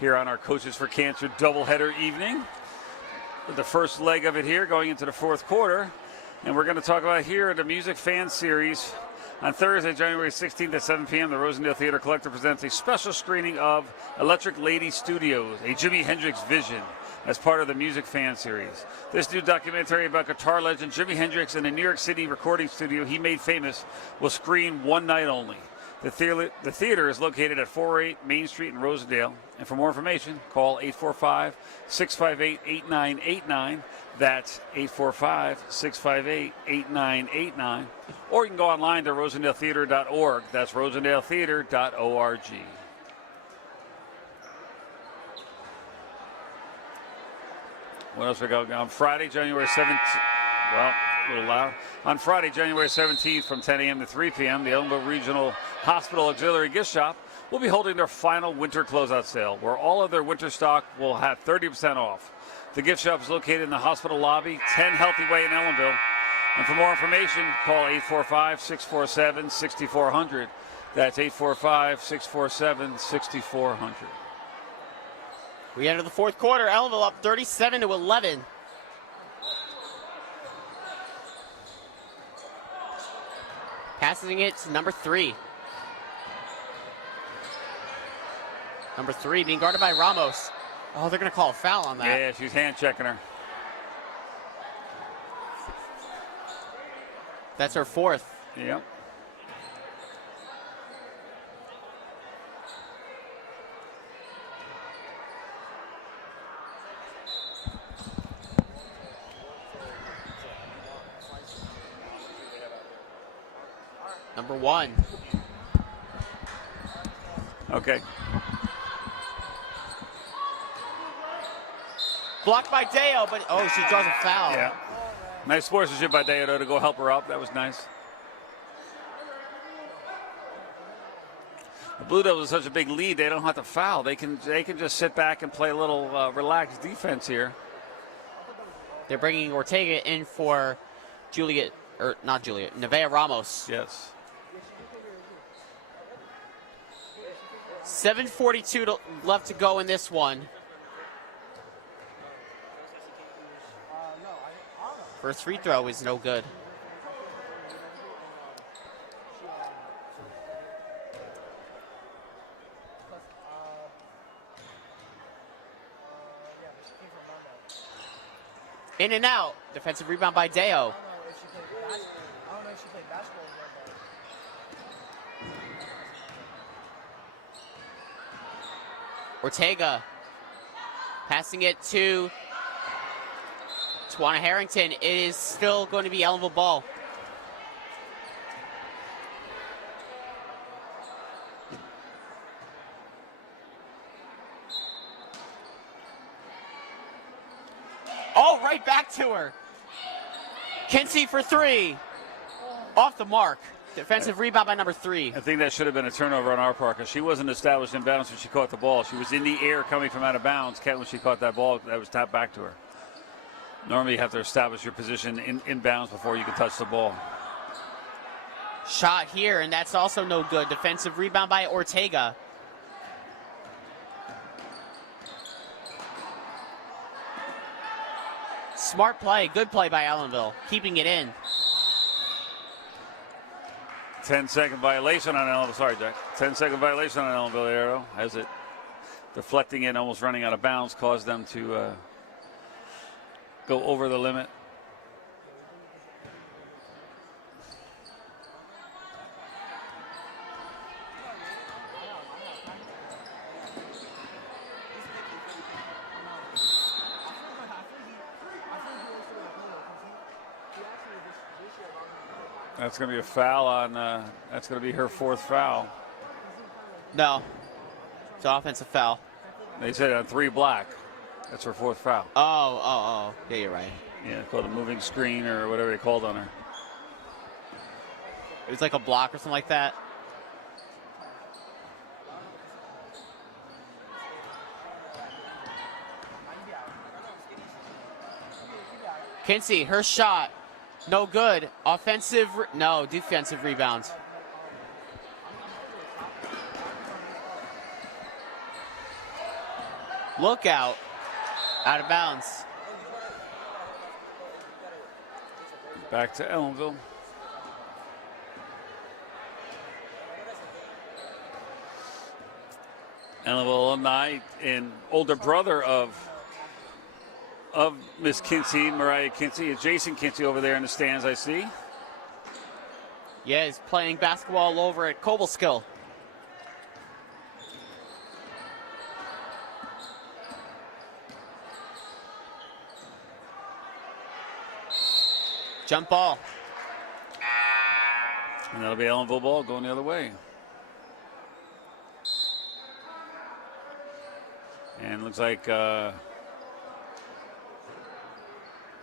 here on our Coaches for Cancer doubleheader evening. With the first leg of it here going into the fourth quarter. And we're going to talk about here the Music Fan Series. On Thursday, January 16th at 7 p.m., the Rosendale Theater Collective presents a special screening of Electric Lady Studios, a Jimi Hendrix vision, as part of the Music Fan Series. This new documentary about guitar legend Jimi Hendrix in a New York City recording studio he made famous will screen one night only. The theater is located at 408 Main Street in Rosendale. And for more information, call 845-658-8989. That's 845-658-8989. Or you can go online to rosendaletheater.org. That's rosendaletheater.org. What else we got? On Friday, January 17th. Well, a little loud. On Friday, January 17th from 10 a.m. to 3 p.m., the Ellenville Regional Hospital Auxiliary Gift Shop will be holding their final winter closeout sale, where all of their winter stock will have 30% off. The gift shop is located in the hospital lobby, 10 Healthy Way in Ellenville. And for more information, call 845-647-6400. That's 845-647-6400. We enter the fourth quarter. Ellenville up 37-11. Passing it to number three. Number three being guarded by Ramos. Oh, they're going to call a foul on that. Yeah, she's hand checking her. That's her fourth. Yep. Number one. Okay. Blocked by Deo, but oh, she draws a foul. Yeah. Nice sportsmanship by Deodo to go help her up. That was nice. The Blue Devils are such a big lead, they don't have to foul. They can just sit back and play a little relaxed defense here. They're bringing Ortega in for Nevaeh Ramos. Yes. 7:42 left to go in this one. First free throw is no good. In and out. Defensive rebound by Deo. Ortega passing it to Tawana Harrington. It is still going to be Ellenville ball. Oh, right back to her. Kinsey for three. Off the mark. Defensive rebound by number 3. I think that should have been a turnover on our part because she wasn't established in bounds when she caught the ball. She was in the air coming from out of bounds when she caught that ball that was tapped back to her. Normally you have to establish your position in bounds before you can touch the ball. Shot here, and that's also no good. Defensive rebound by Ortega. Smart play, good play by Ellenville, keeping it in. 10-second violation on Ellenville. Sorry, Jack. 10-second violation on Ellenville Arrow. As it deflecting in, almost running out of bounds, caused them to go over the limit. That's going to be a foul on, that's going to be her 4th foul. No, it's an offensive foul. They said on 3 black. That's her 4th foul. Oh. Yeah, you're right. Yeah, called a moving screen or whatever they called on her. It was like a block or something like that. Kinsey, her shot. No good. Defensive rebound. Look out. Out of bounds. Back to Ellenville. Ellenville alumni and older brother of Miss Kinsey, Mariah Kinsey, is Jason Kinsey over there in the stands, I see. Yeah, he's playing basketball over at Cobleskill. Jump ball. And that'll be Ellenville ball going the other way. And looks like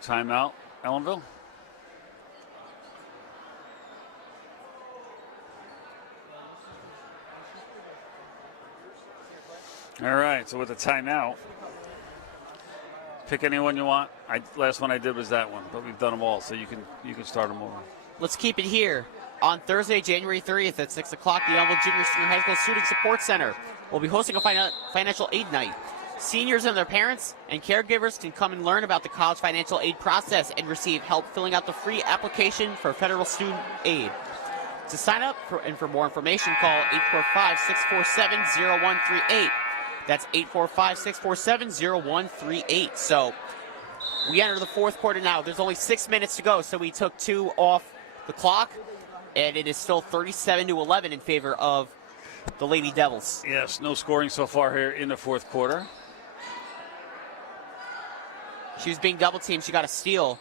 timeout, Ellenville. All right, so with the timeout, pick anyone you want. Last one I did was that one, but we've done them all, so you can start them over. Let's keep it here. On Thursday, January 30th at 6 o'clock, the Ellenville Junior Senior High School Student Support Center will be hosting a financial aid night. Seniors and their parents and caregivers can come and learn about the college financial aid process and receive help filling out the free application for federal student aid. To sign up and for more information, call 845-647-0138. That's 845-647-0138. So we enter the 4th quarter now. There's only 6 minutes to go, so we took 2 off the clock, and it is still 37-11 in favor of the Lady Devils. Yes, no scoring so far here in the 4th quarter. She was being double teamed. She got a steal.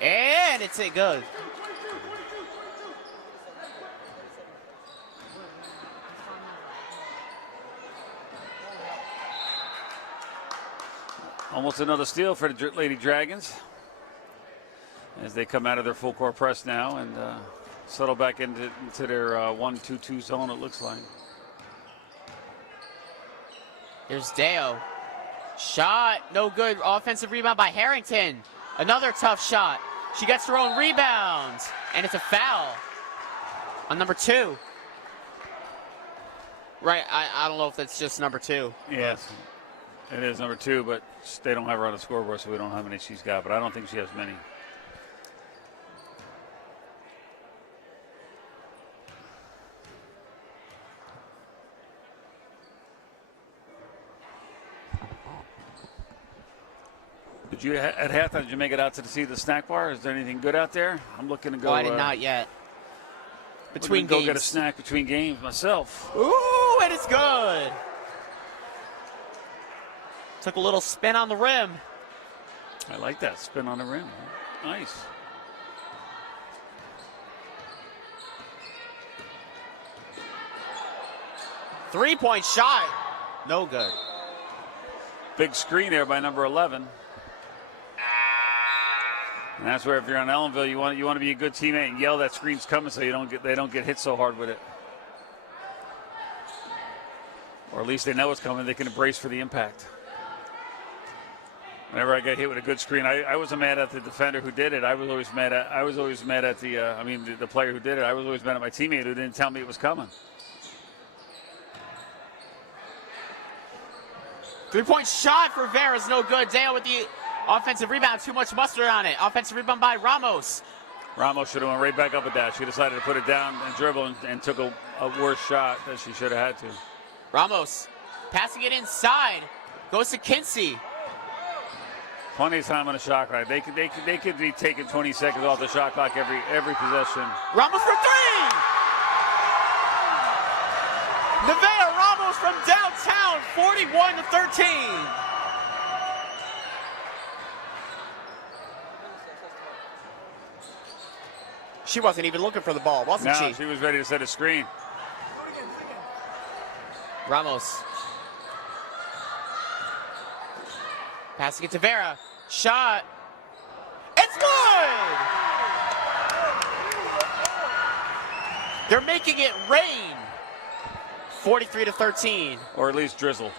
And it's a good. Almost another steal for the Lady Dragons as they come out of their full court press now and settle back into their 1-2-2 zone, it looks like. Here's Deo. Shot, no good. Offensive rebound by Harrington. Another tough shot. She gets her own rebound, and it's a foul on number 2. Right, I don't know if that's just number 2. Yes, it is number 2, but they don't have her on the scoreboard, so we don't know how many she's got, but I don't think she has many. Did you, at halftime, did you make it out to see the snack bar? Is there anything good out there? I'm looking to go. Oh, I did not yet. Between go games. get a snack between games myself. Ooh, and it's good. Took a little spin on the rim. I like that spin on the rim. Nice. Three-point shot. No good. Big screen there by number 11. And that's where if you're on Ellenville, you want to be a good teammate and yell that screen's coming so they don't get hit so hard with it. Or at least they know it's coming. They can brace for the impact. Whenever I get hit with a good screen, I wasn't mad at the defender who did it. I was always mad at the player who did it. I was always mad at my teammate who didn't tell me it was coming. 3-point shot for Vera is no good. Dale with the offensive rebound. Too much mustard on it. Offensive rebound by Ramos. Ramos should have went right back up with that. She decided to put it down and dribble and took a worse shot than she should have had to. Ramos passing it inside. Goes to Kinsey. Plenty of time on the shot clock. They could be taking 20 seconds off the shot clock every possession. Ramos for three! Nevaeh Ramos from downtown, 41-13. She wasn't even looking for the ball, wasn't she? No, she was ready to set a screen. Ramos. Passing it to Vera. Shot. It's good! They're making it rain. 43-13. Or at least drizzle.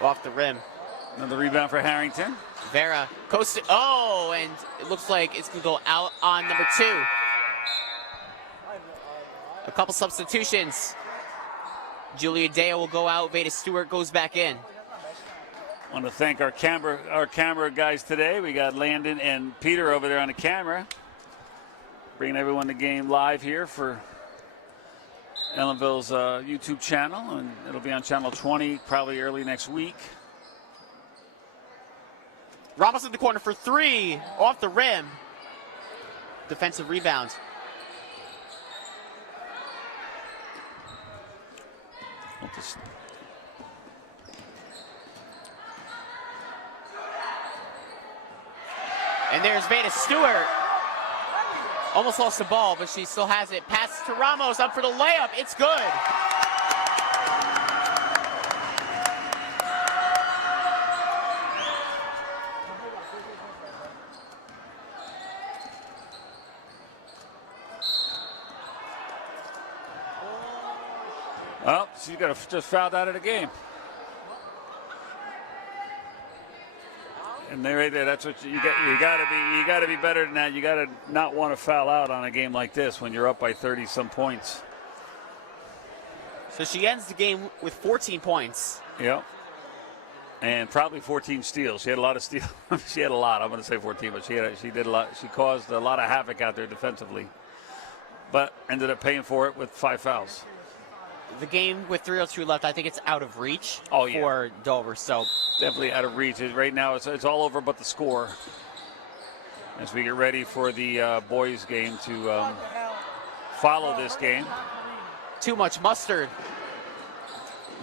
Off the rim. Another rebound for Harrington. Vera coasted. Oh, and it looks like it's going to go out on number 2. A couple substitutions. Julia Deo will go out. Veda Stewart goes back in. I want to thank our camera guys today. We got Landon and Peter over there on the camera, bringing everyone the game live here for Ellenville's YouTube channel, and it'll be on channel 20 probably early next week. Ramos in the corner for 3, off the rim. Defensive rebound. And there's Veda Stewart. Almost lost the ball, but she still has it. Pass to Ramos, up for the layup. It's good. Oh, she got just fouled out of the game. And right there, that's what you got. You got to be better than that. You got to not want to foul out on a game like this when you're up by 30-some points. So she ends the game with 14 points. Yep. And probably 14 steals. She had a lot of steals. She had a lot. I'm going to say 14, but she did a lot. She caused a lot of havoc out there defensively, but ended up paying for it with 5 fouls. The game with 3:02 left, I think it's out of reach for Dover. So definitely out of reach. Right now, it's all over but the score. As we get ready for the boys' game to follow this game. Too much mustard.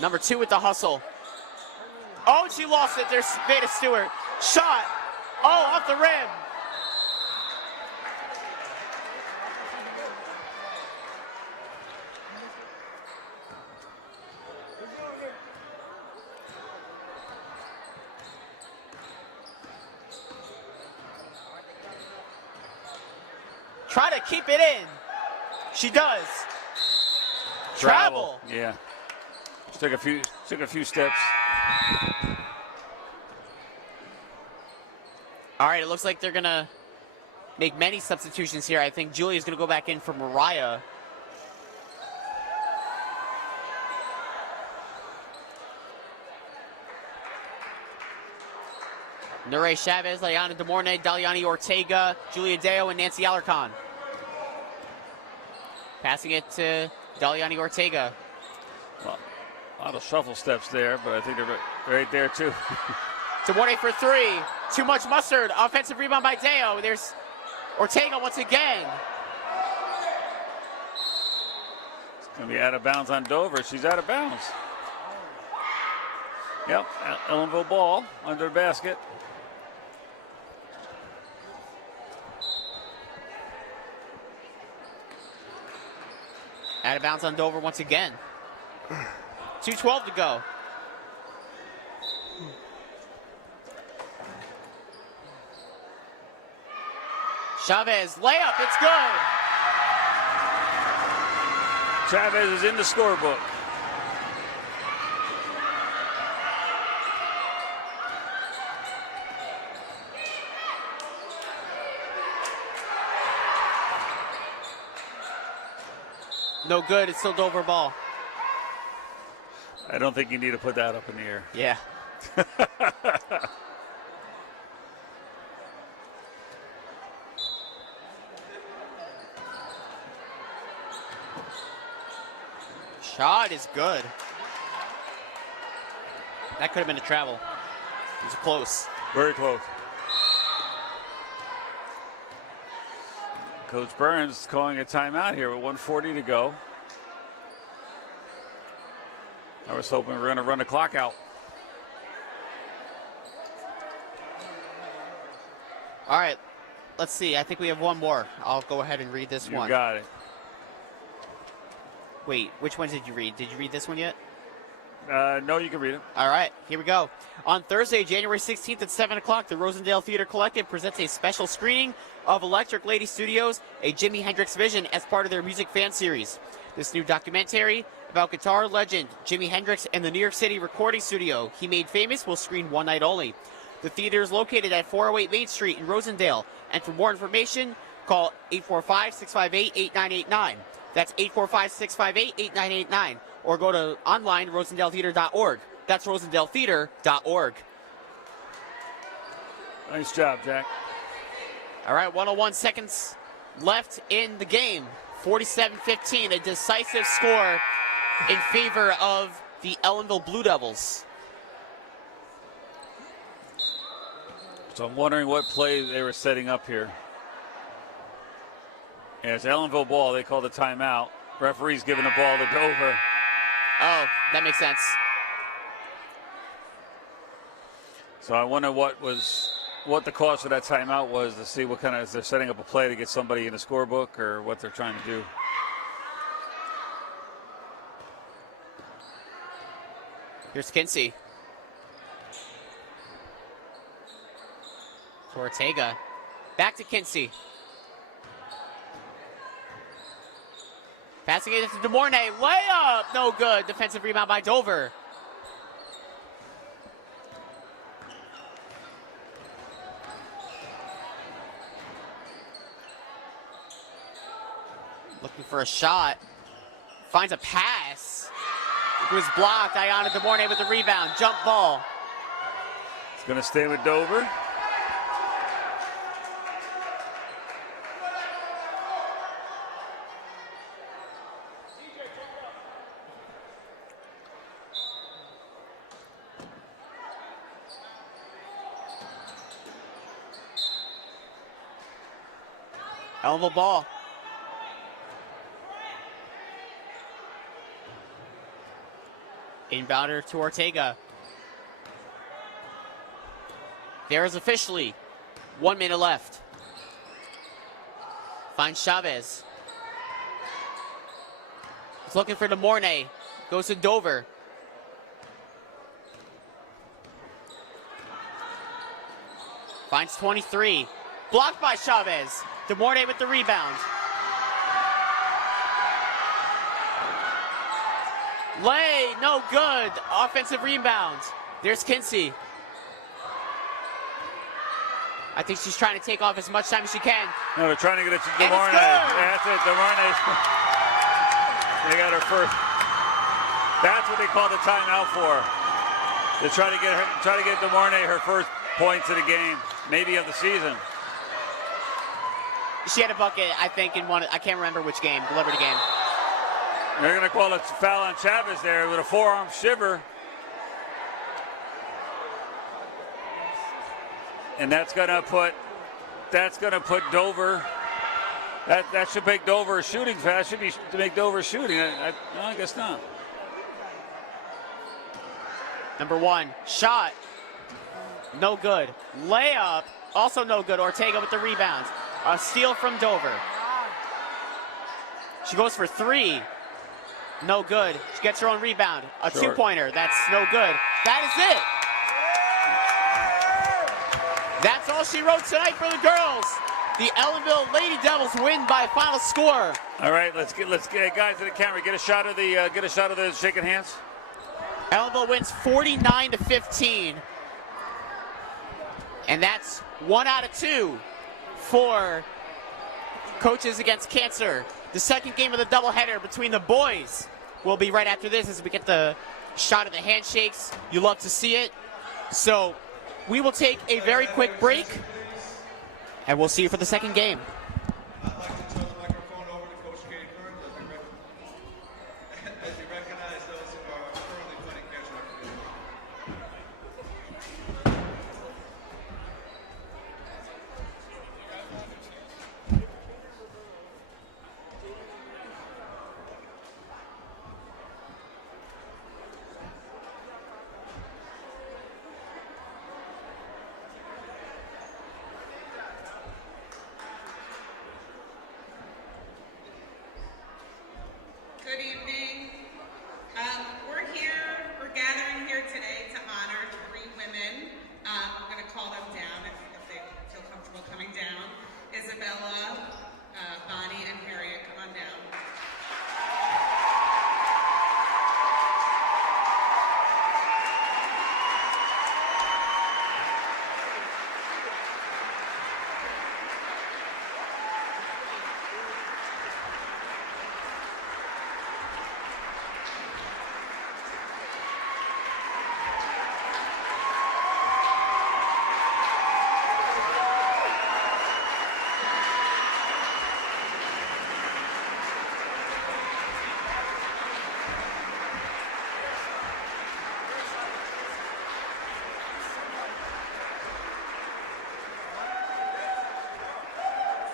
Number 2 with the hustle. Oh, she lost it. There's Veda Stewart. Shot. Oh, off the rim. Try to keep it in. She does. Travel. Yeah. She took a few steps. All right, it looks like they're going to make many substitutions here. I think Julia's going to go back in for Mariah. Nure Chavez, Liana DeMornay, Daliani Ortega, Julia Deo, and Nancy Alarcon. Passing it to Daliani Ortega. Well, a lot of shuffle steps there, but I think they're right there too. DeMornay for 3. Too much mustard. Offensive rebound by Deo. There's Ortega once again. It's going to be out of bounds on Dover. She's out of bounds. Yep, Ellenville ball under the basket. Out of bounds on Dover once again. 2:12 to go. Chavez, layup, it's good. Chavez is in the scorebook. No good, it's still Dover ball. I don't think you need to put that up in the air. Yeah. Shot is good. That could have been a travel. It was close. Very close. Coach Burns is calling a timeout here with 1:40 to go. I was hoping we were going to run the clock out. All right, let's see. I think we have one more. I'll go ahead and read this one. You got it. Wait, which one did you read? Did you read this one yet? No, you can read it. All right, here we go. On Thursday, January 16th at 7 o'clock, the Rosendale Theater Collective presents a special screening of Electric Lady Studios, a Jimi Hendrix vision as part of their music fan series. This new documentary about guitar legend Jimi Hendrix and the New York City recording studio he made famous will screen one night only. The theater is located at 408 Main Street in Rosendale, and for more information, call 845-658-8989. That's 845-658-8989. Or go to online rosendaletheater.org. That's rosendaletheater.org. Nice job, Jack. All right, 101 seconds left in the game. 47-15, a decisive score in favor of the Ellenville Blue Devils. So I'm wondering what play they were setting up here. Yeah, it's Ellenville ball. They called a timeout. Referee's giving the ball to Dover. Oh, that makes sense. So I wonder what the cause of that timeout was, to see what kind of, if they're setting up a play to get somebody in the scorebook or what they're trying to do. Here's Kinsey. To Ortega. Back to Kinsey. Passing it to DeMornay. Layup! No good. Defensive rebound by Dover. Looking for a shot. Finds a pass. It was blocked. Ayanna DeMornay with the rebound. Jump ball. It's going to stay with Dover. Ellenville ball. Inbounder to Ortega. There is officially 1 minute left. Finds Chavez. He's looking for DeMornay. Goes to Dover. Finds 23. Blocked by Chavez. DeMornay with the rebound. Lay, no good. Offensive rebound. There's Kinsey. I think she's trying to take off as much time as she can. No, they're trying to get it to And it's DeMornay. good. That's it, DeMornay. They got her first. That's what they call the timeout for. They're trying to get DeMornay her first points of the game, maybe of the season. She had a bucket, I think, in one. I can't remember which game. The Liberty game. They're going to call a foul on Chavez there with a forearm shiver. And that's going to put Dover. That should make Dover a shooting foul. That should be to make Dover shooting. No, I guess not. Number one, shot. No good. Layup, also no good. Ortega with the rebound. A steal from Dover. She goes for three. No good. She gets her own rebound. A Short. two-pointer. That's no good. That is it. That's all she wrote tonight for the girls. The Ellenville Lady Devils win by final score. All right, let's get guys to the camera. Get a shot of the shaking hands. Ellenville wins 49-15. And that's 1 out of 2 for Coaches Against Cancer. The second game of the doubleheader between the boys will be right after this as we get the shot of the handshakes. You love to see it. So we will take a very quick break, and we'll see you for the second game. I'd like to turn the microphone over to Coach Gateburn as you recognize those who are currently playing catch-up. Good evening. We're gathering here today to honor 3 women. I'm going to call them down if they feel comfortable coming down. Isabella, Bonnie, and Harriet, come on down.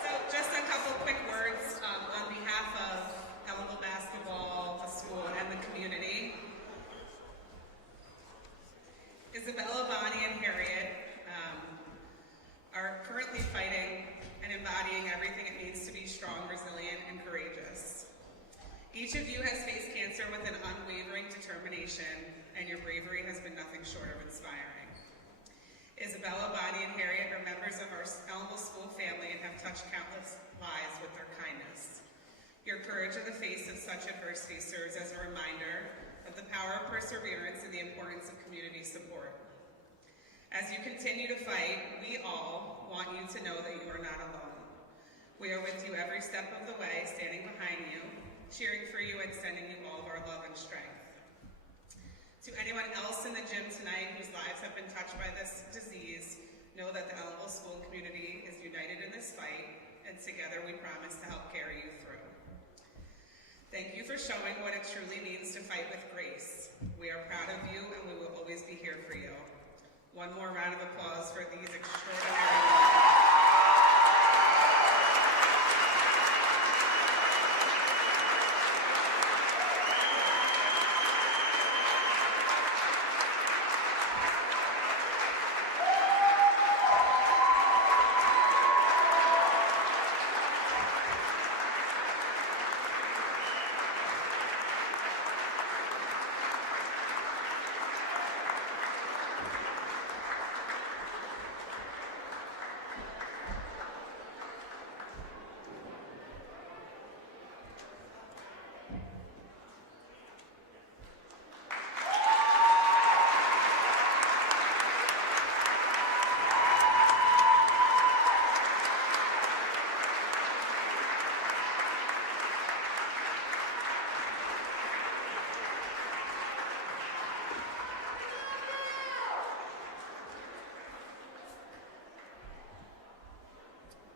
So just a couple quick words on behalf of Ellenville basketball, the school, and the community. Isabella, Bonnie, and Harriet are currently fighting and embodying everything it means to be strong, resilient, and courageous. Each of you has faced cancer with an unwavering determination, and your bravery has been nothing short of inspiring. Isabella, Bonnie, and Harriet are members of our Ellenville School family and have touched countless lives with their kindness. Your courage in the face of such adversity serves as a reminder of the power of perseverance and the importance of community support. As you continue to fight, we all want you to know that you are not alone. We are with you every step of the way, standing behind you, cheering for you, and sending you all of our love and strength. To anyone else in the gym tonight whose lives have been touched by this disease, know that the Ellenville School community is united in this fight, and together we promise to help carry you through. Thank you for showing what it truly means to fight with grace. We are proud of you, and we will always be here for you. One more round of applause for these extraordinary women.